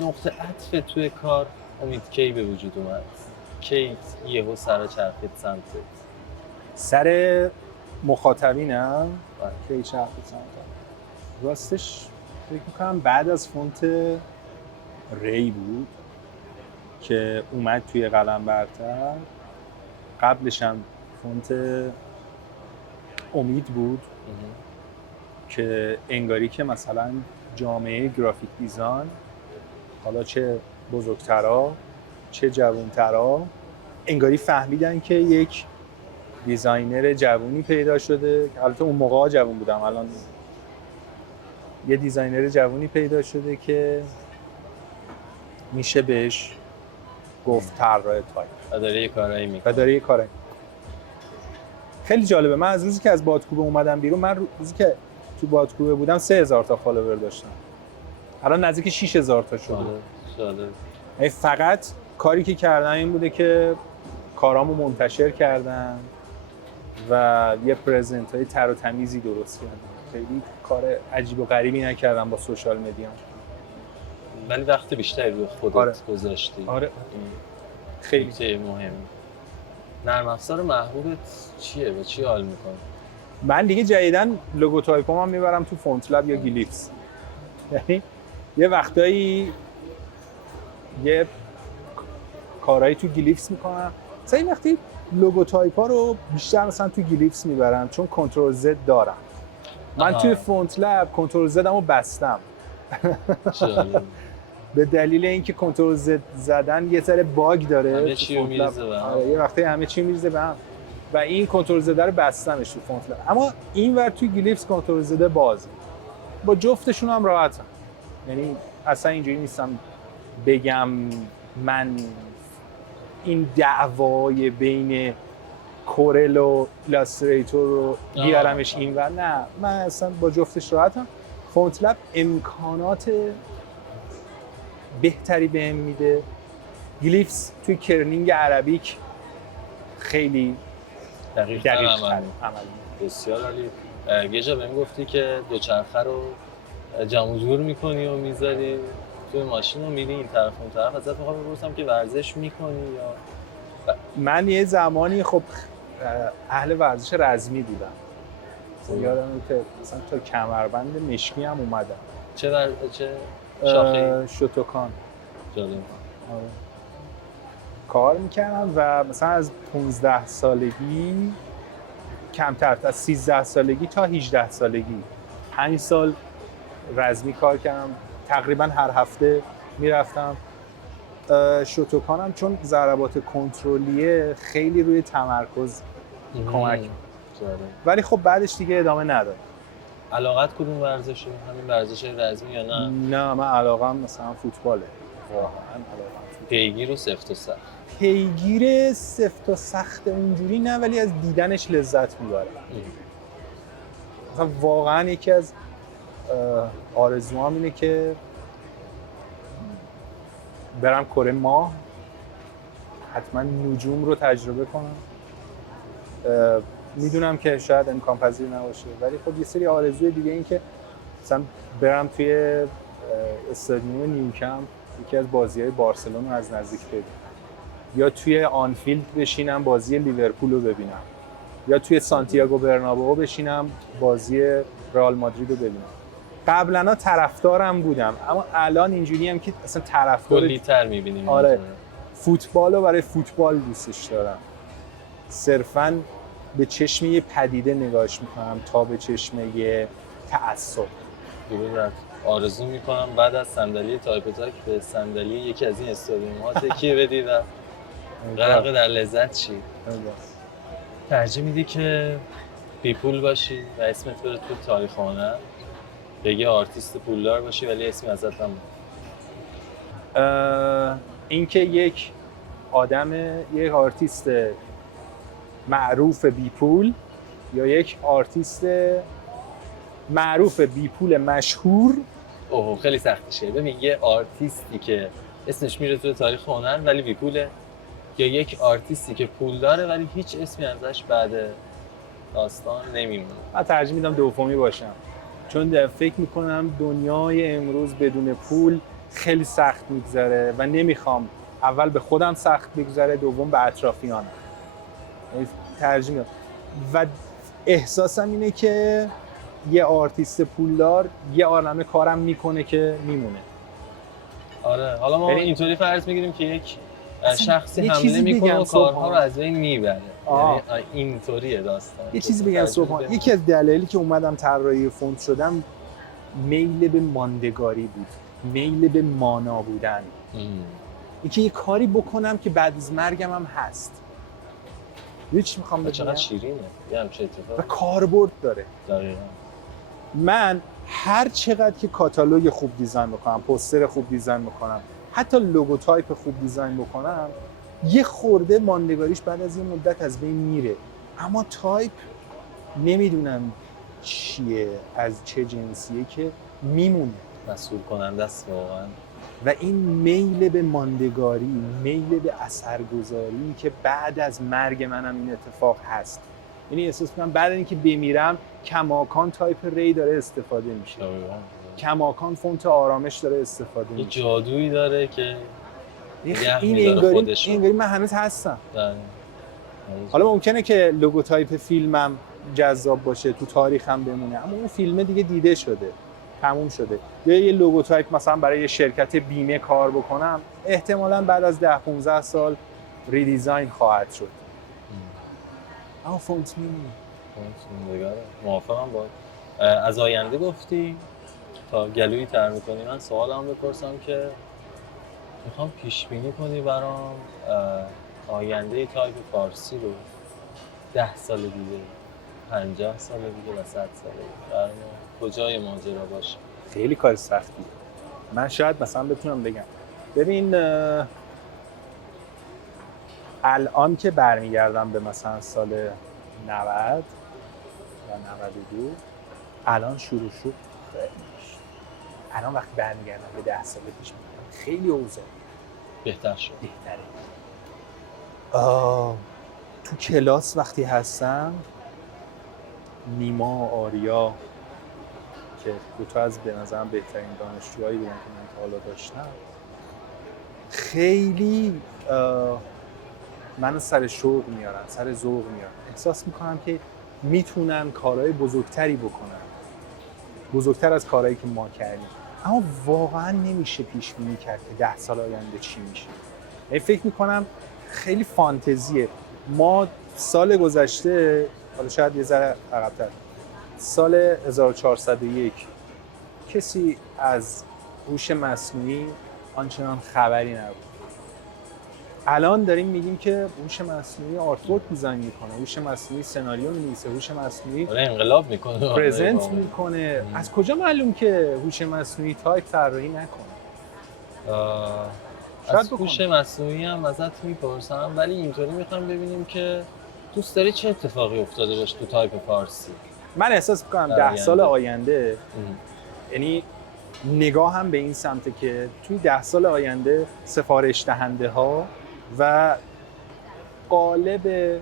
نقطه عطف توی کار امید کی به وجود اومد؟ کی یهو سر چرخید سمتت؟ سر مخاطبینم کی چرخید سمتم؟ راستش فکر میکنم بعد از فونت ری بود که اومد توی قلم برتر. قبلش هم فونت امید بود که انگاری که مثلا جامعه گرافیک دیزاین، حالا چه بزرگترا چه جوانترا، انگاری فهمیدن که یک دیزاینر جوونی پیدا شده. البته اون موقع جوون بودم، الان یه دیزاینر جوونی پیدا شده که میشه بهش گفت طراح تایپ و داره یه کارایی میکنه. خیلی جالبه. من از روزی که از بادکوبه اومدم بیرون، من روزی که تو بادکوبه بودم 3000 تا فالوور داشتم، الان نزدیک 6000 تا شده. جالب. فقط کاری که کردم این بوده که کارامو منتشر کردم و یه پرزنت های تر و تمیزی درست کردم. خیلی کار عجیب و غریبی نکردم با سوشال مدیا، ولی وقت بیشتری روی خودت گذاشتی. آره. خیلی مهمه. نرم افزار محبوبت چیه؟ به چی حال میکنه؟ من دیگه جدیدن لوگوتایپم هم میبرم تو فونت لب یا گلیفس. یعنی یه وقتایی یه کارهایی تو گلیفس میکنم، مثلا این وقتی لوگوتایپا رو بیشتر مثلا تو گلیفس میبرم چون کنترل زد دارم. من توی فونت لب کنترل زدمو بستم. به دلیل اینکه کنترل زد زدن یه ذره باگ داره، همه چی رو میریزه به هم. یه وقتی همه چی میریزه به هم و این کنترل زده رو بستمش تو فونت لب. اما این ور توی گلیفس کنترل زده بازه. با جفتشون هم راحتم. یعنی اصلا اینجوری نیستم بگم من این دعوای بین کورل و ایلاستریتور رو بیارمش این ور. نه، من اصلا با جفتش راحتم. فونت لب امکانات بهتری بهم میده. گلیفس توی کرنینگ عربیک خیلی دقیق عمل. بسیار عالی. یه جا بهم گفتی که دوچرخه رو جمع جور میکنی و میذاری توی ماشین و میری این طرف اون طرف. ازت میخوام بپرسم که ورزش میکنی یا؟ من یه زمانی خب اهل ورزش رزمی بودم. یادمه که مثلا تا کمربند مشکی هم اومدم. چه شاخه؟ شوتوکان. جالب. آره. کار میکردم و مثلا از 15 سالگی کمتر، از 13 سالگی تا 18 سالگی 5 سال رزمی کار کردم. تقریبا هر هفته میرفتم. شوتوکانم چون ضربات کنترلیه خیلی روی تمرکز کمک می‌کنه. ولی خب بعدش دیگه ادامه نداد. علاقت کدوم ورزشه؟ همین ورزش رزمی یا نه؟ نه، من علاقم مثلا فوتباله. واقعا علاقم پیگیر و سفت و سخت. پیگیر سفت و سخت اونجوری نه، ولی از دیدنش لذت میبرم. مثلا واقعا یکی از آرزوام اینه که برم کره ماه، حتما نجوم رو تجربه کنم. میدونم که شاید امکان پذیر نباشه، ولی خب یه سری آرزوی دیگه این که مثلا برم توی استادیوم نیوکمپ یکی از بازی‌های بارسلون رو از نزدیک ببینم، یا توی آنفیلد بشینم بازی لیورپول رو ببینم، یا توی سانتیاگو برنابئو بشینم بازی رئال مادرید رو ببینم. قبلا طرفدارم بودم، اما الان اینجوری هم که اصلا طرفدار کلی‌تر می‌بینیم. آره، فوتبال رو برای فوتبال دوستش دارم. صرفاً به چشم یه پدیده نگاهش میکنم تا به چشم یه تعصب. درود. آرزو میکنم بعد از صندلی تایپ تاک به صندلی یکی از این استادیوم‌ها تکیه بدی و غرق در لذت شی. ترجیح میدی که بی پول باشی و اسمت بره تو تاریخ هنر، بگی آرتیست پولدار باشی ولی اسمی ازت هم اینکه یک آرتیست معروف بی پول یا یک آرتیست معروف بی پول مشهور؟ اوه خیلی سختشه. ببین یه آرتیستی که اسمش میره تو تاریخ هنر ولی بی پوله، یا یک آرتیستی که پول داره ولی هیچ اسمی ازش بعد داستان نمیمونه. من ترجیح میدم دومی باشم، چون فکر میکنم دنیای امروز بدون پول خیلی سخت میگذره و نمیخوام اول به خودم سخت بگذره، دوم به اطرافیانم. ترجیح میدم و احساسم اینه که یه آرتیست پولدار یه عالمه کارم میکنه که میمونه. آره حالا ما اینطوری فرض میگیریم که یک شخصی حمله میکنه و کارها رو از بین میبره. یعنی اینطوریه داستان. یه چیزی بگم صبحان، یکی از دلایلی که اومدم طراحی فونت شدم میل به ماندگاری بود، میل به مانا بودن. اینکه یه کاری بکنم که بعد از مرگم هم هست. چی میخوام بگم؟ چقدر شیرینه یه همچه اتفاق و کاربرد داره. دقیقاً. من هر چقدر که کاتالوگ خوب دیزاین بکنم، پوستر خوب دیزاین بکنم، حتی لوگوتایپ خوب دیزاین بکنم، یه خورده ماندگاریش بعد از یه مدت از بین میره. اما تایپ نمیدونم چیه، از چه جنسیه که میمونه. مسئول کننده است واقعا. و این میل به ماندگاری، میل به اثرگذاری که بعد از مرگ منم این اتفاق هست. یعنی احساس می‌کنم بعد از اینکه بمیرم کماکان تایپ ری داره استفاده میشه. کماکان فونت آرامش داره استفاده میشه. یه جادویی داره که این انگاری من هنوز هستم. حالا ممکنه که لوگوتایپ فیلمم جذاب باشه، تو تاریخم بمونه، اما اون فیلم دیگه دیده شده، تموم شده. یا یه لوگوتایپ مثلا برای یه شرکت بیمه کار بکنم، احتمالاً بعد از 10-15 سال ریدیزاین خواهد شد. اما فونت میمونه. موافقم با از آینده گفتی تا گلویی تر میکنی. من سوالم بپرسم که میخوام پیش بینی کنی برام آینده تایپ فارسی رو 10 سال دیگه، 50 سال دیگه و 100 سال دیگه برام کجای ماجرا باشه؟ خیلی کار سختیه. من شاید مثلا بتونم بگم ببین الان که برمیگردم به مثلا سال 90 یا 92، الان شروع شد الان وقتی برمیگردم به 10 سال پیش میگم خیلی اوضاع بهتر شد. بهتره. تو کلاس وقتی هستم، نیما و آریا که دوتا از به نظرم بهترین دانشجوهایی بودن که من تا حالا داشتم، خیلی منو سر شوق میارن، سر ذوق میارن. احساس میکنم که میتونن کارهای بزرگتری بکنن، بزرگتر از کارهایی که ما کردیم. اما واقعا نمیشه پیش بینی کرد که 10 سال آینده چی میشه. فکر میکنم خیلی فانتزیه. ما سال گذشته، حالا شاید یه ذره عقب‌تر، سال 1401 کسی از هوش مصنوعی آنچنان خبری نبود. الان داریم میگیم که هوش مصنوعی آرتورک دیزاین میکنه، هوش مصنوعی سناریو می‌نویسه، هوش مصنوعی انقلاب میکنه، پرزنت میکنه. از کجا معلوم که هوش مصنوعی تایپ طراحی نکنه؟ از هوش مصنوعی هم ازت میپرسم، ولی اینطوری میخوام ببینیم که دوست داری چه اتفاقی افتاده باشه تو تایپ فارسی. من احساس میکنم 10 سال آینده یعنی نگاه هم به این سمته که توی 10 سال آینده سفارش دهنده ها و قالب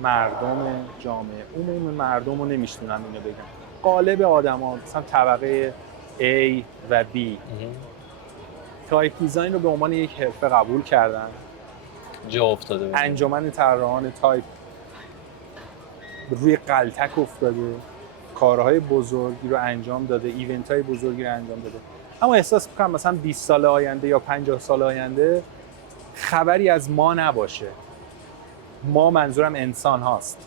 مردم جامعه، عموم مردم رو نمیشتونم اینو بگم، قالب آدم ها مثلا طبقه A و B تایپ دیزاین رو به عنوان یک حرفه قبول کردن. جا افتاده بود. انجمن طراحان تایپ روی غلطک افتاده، کارهای بزرگی رو انجام داده، ایونت های بزرگی رو انجام داده. اما احساس میکنم مثلا 20 سال آینده یا 50 سال آینده خبری از ما نباشه. ما منظورم انسان هاست.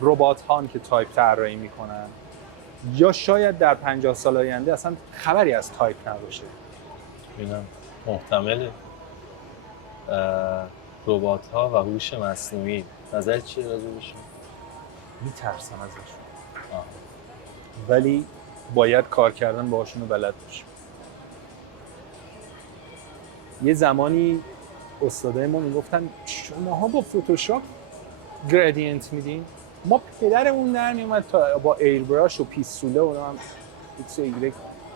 ربات هان که تایپ طراحی میکنن، یا شاید در 50 سال آینده اصلا خبری از تایپ نباشه. اینم محتمله. ربات ها و هوش مصنوعی، نظر چیه راجع بهشون؟ میترسم ازشون، ولی باید کار کردن باهاشون رو بلد باشیم. یه زمانی استادای ما میگفتن شماها با فتوشاپ گریدینت میدین؟ ما پدرمون در میومد تا با ایربراش و پیستوله و هم ایکس و ایگرگ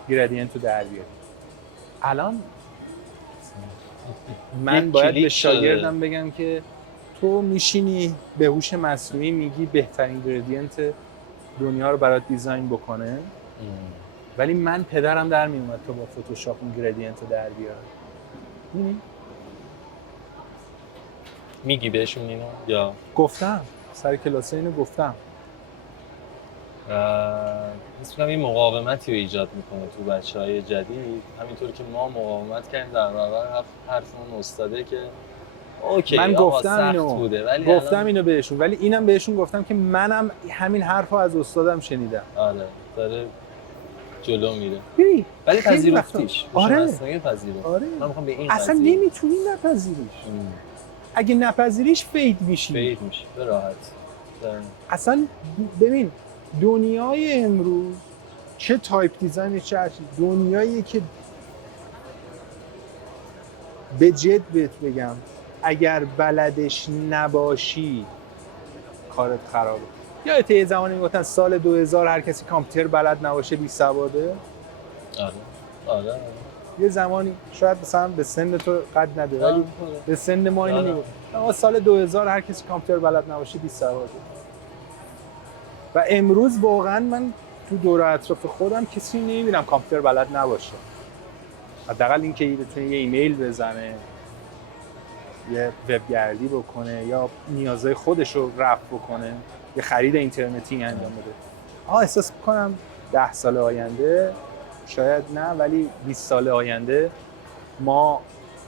گریدینت رو در بیاریم. الان من باید به شاگردم بگم که تو میشینی به هوش مصنوعی میگی بهترین گریدینت دنیا رو برات دیزاین بکنه، ولی من پدرم در میومد تو با فتوشاپ اون گریدینت رو در بیاره. میگی بهشون اینو؟ یا گفتم سر کلاسه اینو گفتم. حس می‌کنم این مقاومتی رو ایجاد میکنه تو بچه‌های جدید، همینطور که ما مقاومت کردیم در برابر حرف اون استاده که اوکی من گفتم اینو بوده، ولی گفتم اینو بهشون، ولی اینم بهشون گفتم که منم همین حرفو از استادم شنیدم. آره داره جلو میره، ولی پذیرفتیش. آره پذیرفت. آره. من میخوام به این اصلا نمیتونی نپذیریش. اگه نپذیریش فید میشی. به راحت. اصلا ببین دنیای امروز چه تایپ دیزاین چه هر چیز، دنیایی که به جد بهت بگم اگر بلدش نباشی کارت خرابه. یا یه زمانی میگفتن سال 2000 هر کسی کامپیوتر بلد نباشه بی سواده. آره. یه زمانی شاید مثلا به سن تو قد نده ولی به سن ما اینو میگفت اما سال 2000 هر کسی کامپیوتر بلد نباشه بی سواده. و امروز واقعا من تو دور اطراف خودم کسی نمیبینم کامپیوتر بلد نباشه. حداقل اینکه بتونه یه ایمیل بزنه، یه وبگردی بکنه یا نیازهای خودش رو رفع بکنه، یه خرید اینترنتی انجام بده. احساس می‌کنم 10 سال آینده شاید نه، ولی 20 سال آینده ما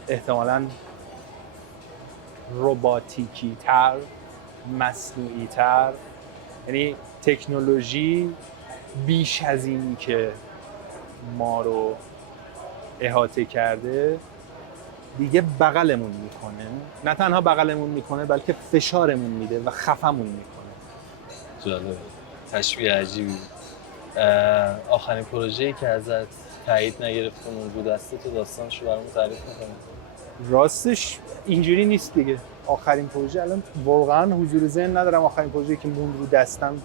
احتمالاً رباتیکی تر، مصنوعی تر، یعنی تکنولوژی بیش از اینی که ما رو احاطه کرده دیگه بغلمون میکنه. نه تنها بغلمون میکنه بلکه فشارمون میده و خفمون میکنه. جالب، تشبیه عجیبی. آخرین پروژه‌ای که ازت تایید نگرفته موجود است تو داستانشو برامون تعریف می‌کنی؟ راستش اینجوری نیست دیگه. آخرین پروژه الان واقعا حضور ذهن ندارم. آخرین پروژه‌ای که موند رو دستم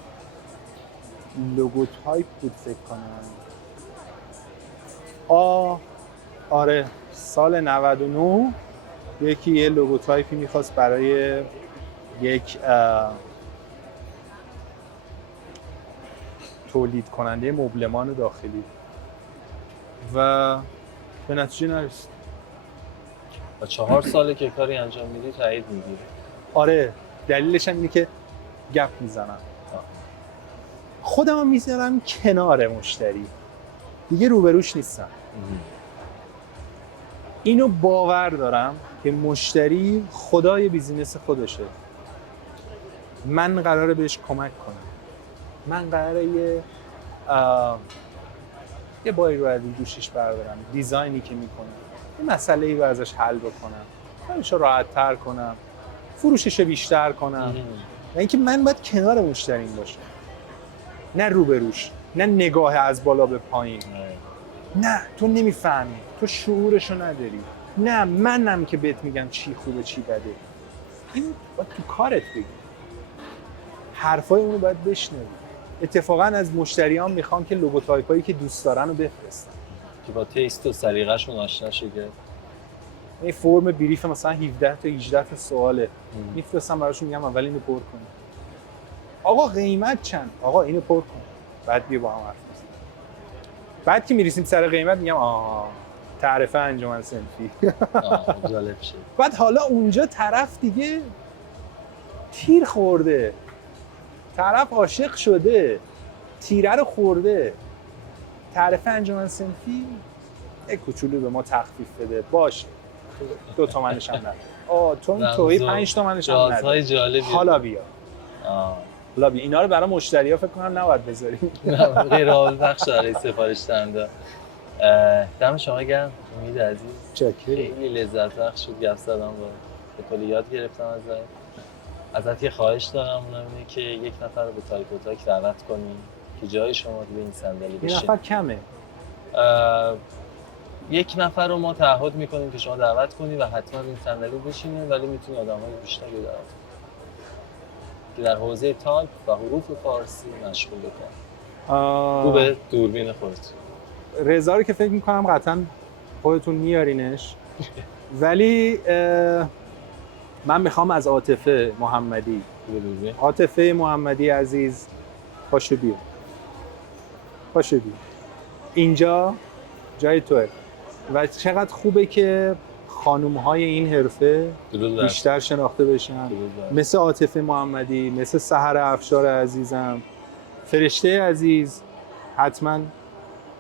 لوگوتایپ بود فکر کنم. آره سال 99 یکی یه لوگوتایپی می‌خواست برای یک تولید کننده مبلمان داخلی و به نتیجه نرسید. و 4 ساله که کاری انجام میدی تایید میگیری. آره دلیلش هم اینه که گپ میزنم، خودم هم میذارم کنار مشتری، دیگه روبروش نیستم. اینو باور دارم که مشتری خدای بیزینس خودشه. من قراره بهش کمک کنم، من قراره یه بایی رو از دوشش بردارم، دیزاینی که میکنم یه مسئله‌ای رو ازش حل بکنم، کارش رو راحت‌تر کنم، فروشش رو بیشتر کنم. و اینکه من باید کنار مشتریم باشم، نه روبروش، نه نگاه از بالا به پایین. نه تو نمیفهمی، تو شعورشو نداری، نه منم که بهت میگم چی خوبه چی بده. این باید تو کارت بگی، حرفای اونو باید بشنوی. اتفاقا از مشتریان میخوام که لوگوتایپایی که دوست دارن رو بفرستن. که با تیست و سلیقه‌شون آشنا شه که این فرم بریف مثلا 17 تا 18 تا سواله میفرستم براشون، میگم اول اینو پر کن. آقا قیمت چند؟ آقا اینو پر کن. بعد بیا با هم حرف بزنیم. بعد که میرسیم سر قیمت میگم تعرفه انجمن صنفی. جالب شد. بعد حالا اونجا طرف دیگه تیر خورده، طرف عاشق شده، تیره رو خورده، تعرفه انجمن صنفی یک کوچولو به ما تخفیف بده باشه 2 تومنش هم نده. تو این توی 5 تومنش هم نده. رازهای جالبی. حالا بیا. حالا بیا. اینا رو برای مشتری‌ها فکر کنم نباید بذاریم. غیر قابل پخش برای سفارش دهنده. دم شما گرم امید عزیز. چکری. خیلی لذت بخش شد گپ زدم با کلی یاد گرفتم ازت یه خواهش دارم، اونم اینه که یک نفر رو به تایپ و تاک دعوت کنیم که جای شما رو به این صندلی بشین. یه نفر کمه. یک نفر رو ما تعهد میکنیم که شما دعوت کنی و حتما این صندلی بشینه، ولی میتونی آدم‌های بیشتری رو دعوت کنی که در حوزه تایپ و حروف فارسی مشغول بکنن. رو به دوربین خودت. رضا رو که فکر میکنم قطعا خودتون میارینش. ولی من میخوام از عاطفه محمدی. عاطفه محمدی عزیز پاشو بیا. پاشو بیا. اینجا جای توه و چقدر خوبه که خانوم‌های این حرفه بیشتر شناخته بشن، مثل عاطفه محمدی، مثل سحر افشار عزیزم، فرشته عزیز، حتما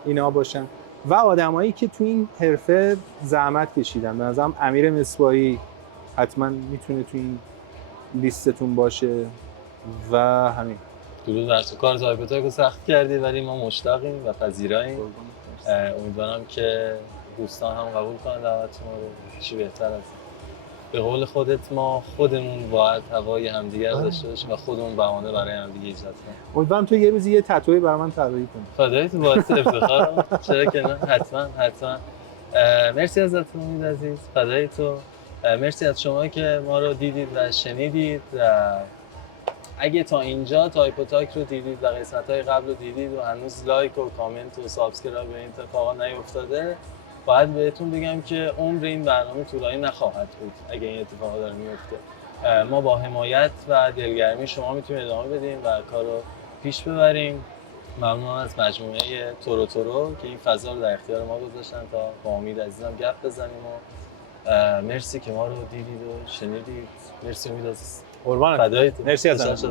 اینا باشن و آدمایی که تو این حرفه زحمت کشیدن. به نظرم امیر مصباحی حتما میتونه تو این لیستتون باشه و همین. درود بر تو. کار تایپ و تاک رو سخت کردی ولی ما مشتاقیم و پذیراییم. امیدوارم که دوستان هم قبول کنن دعوت ما رو. چی بهتر از به قول خودت ما خودمون باید هوای همدیگه رو داشته باشیم و خودمون بهانه برای همدیگه ایجاد کنیم. امیدوارم تو یه روزی یه تتویی برای من طراحی کنی. فدای تو، باعث افتخارم. چرا که نه؟ حتما. مرسی ازت امید عزیز. فدای تو. مرسی از شما که ما رو دیدید و شنیدید. اگه تا اینجا تایپ و تاک رو دیدید و قسمت‌های قبل رو دیدید و هنوز لایک و کامنت و سابسکرایب به این اتفاقا نیفتاده، باید بهتون بگم که عمر این برنامه طولانی نخواهد بود اگه این اتفاقا داره میفته. ما با حمایت و دلگرمی شما میتونیم ادامه بدیم و کار رو پیش ببریم. ممنون از مجموعه تورو که این فضا رو در اختیار ما گذاشتن تا با امید عزیزم گپ بزنیم و مرسی که ما رو دیدید و شنیدید. مرسی امید عزیز. قربانت. فدای تو. مرسی ازت.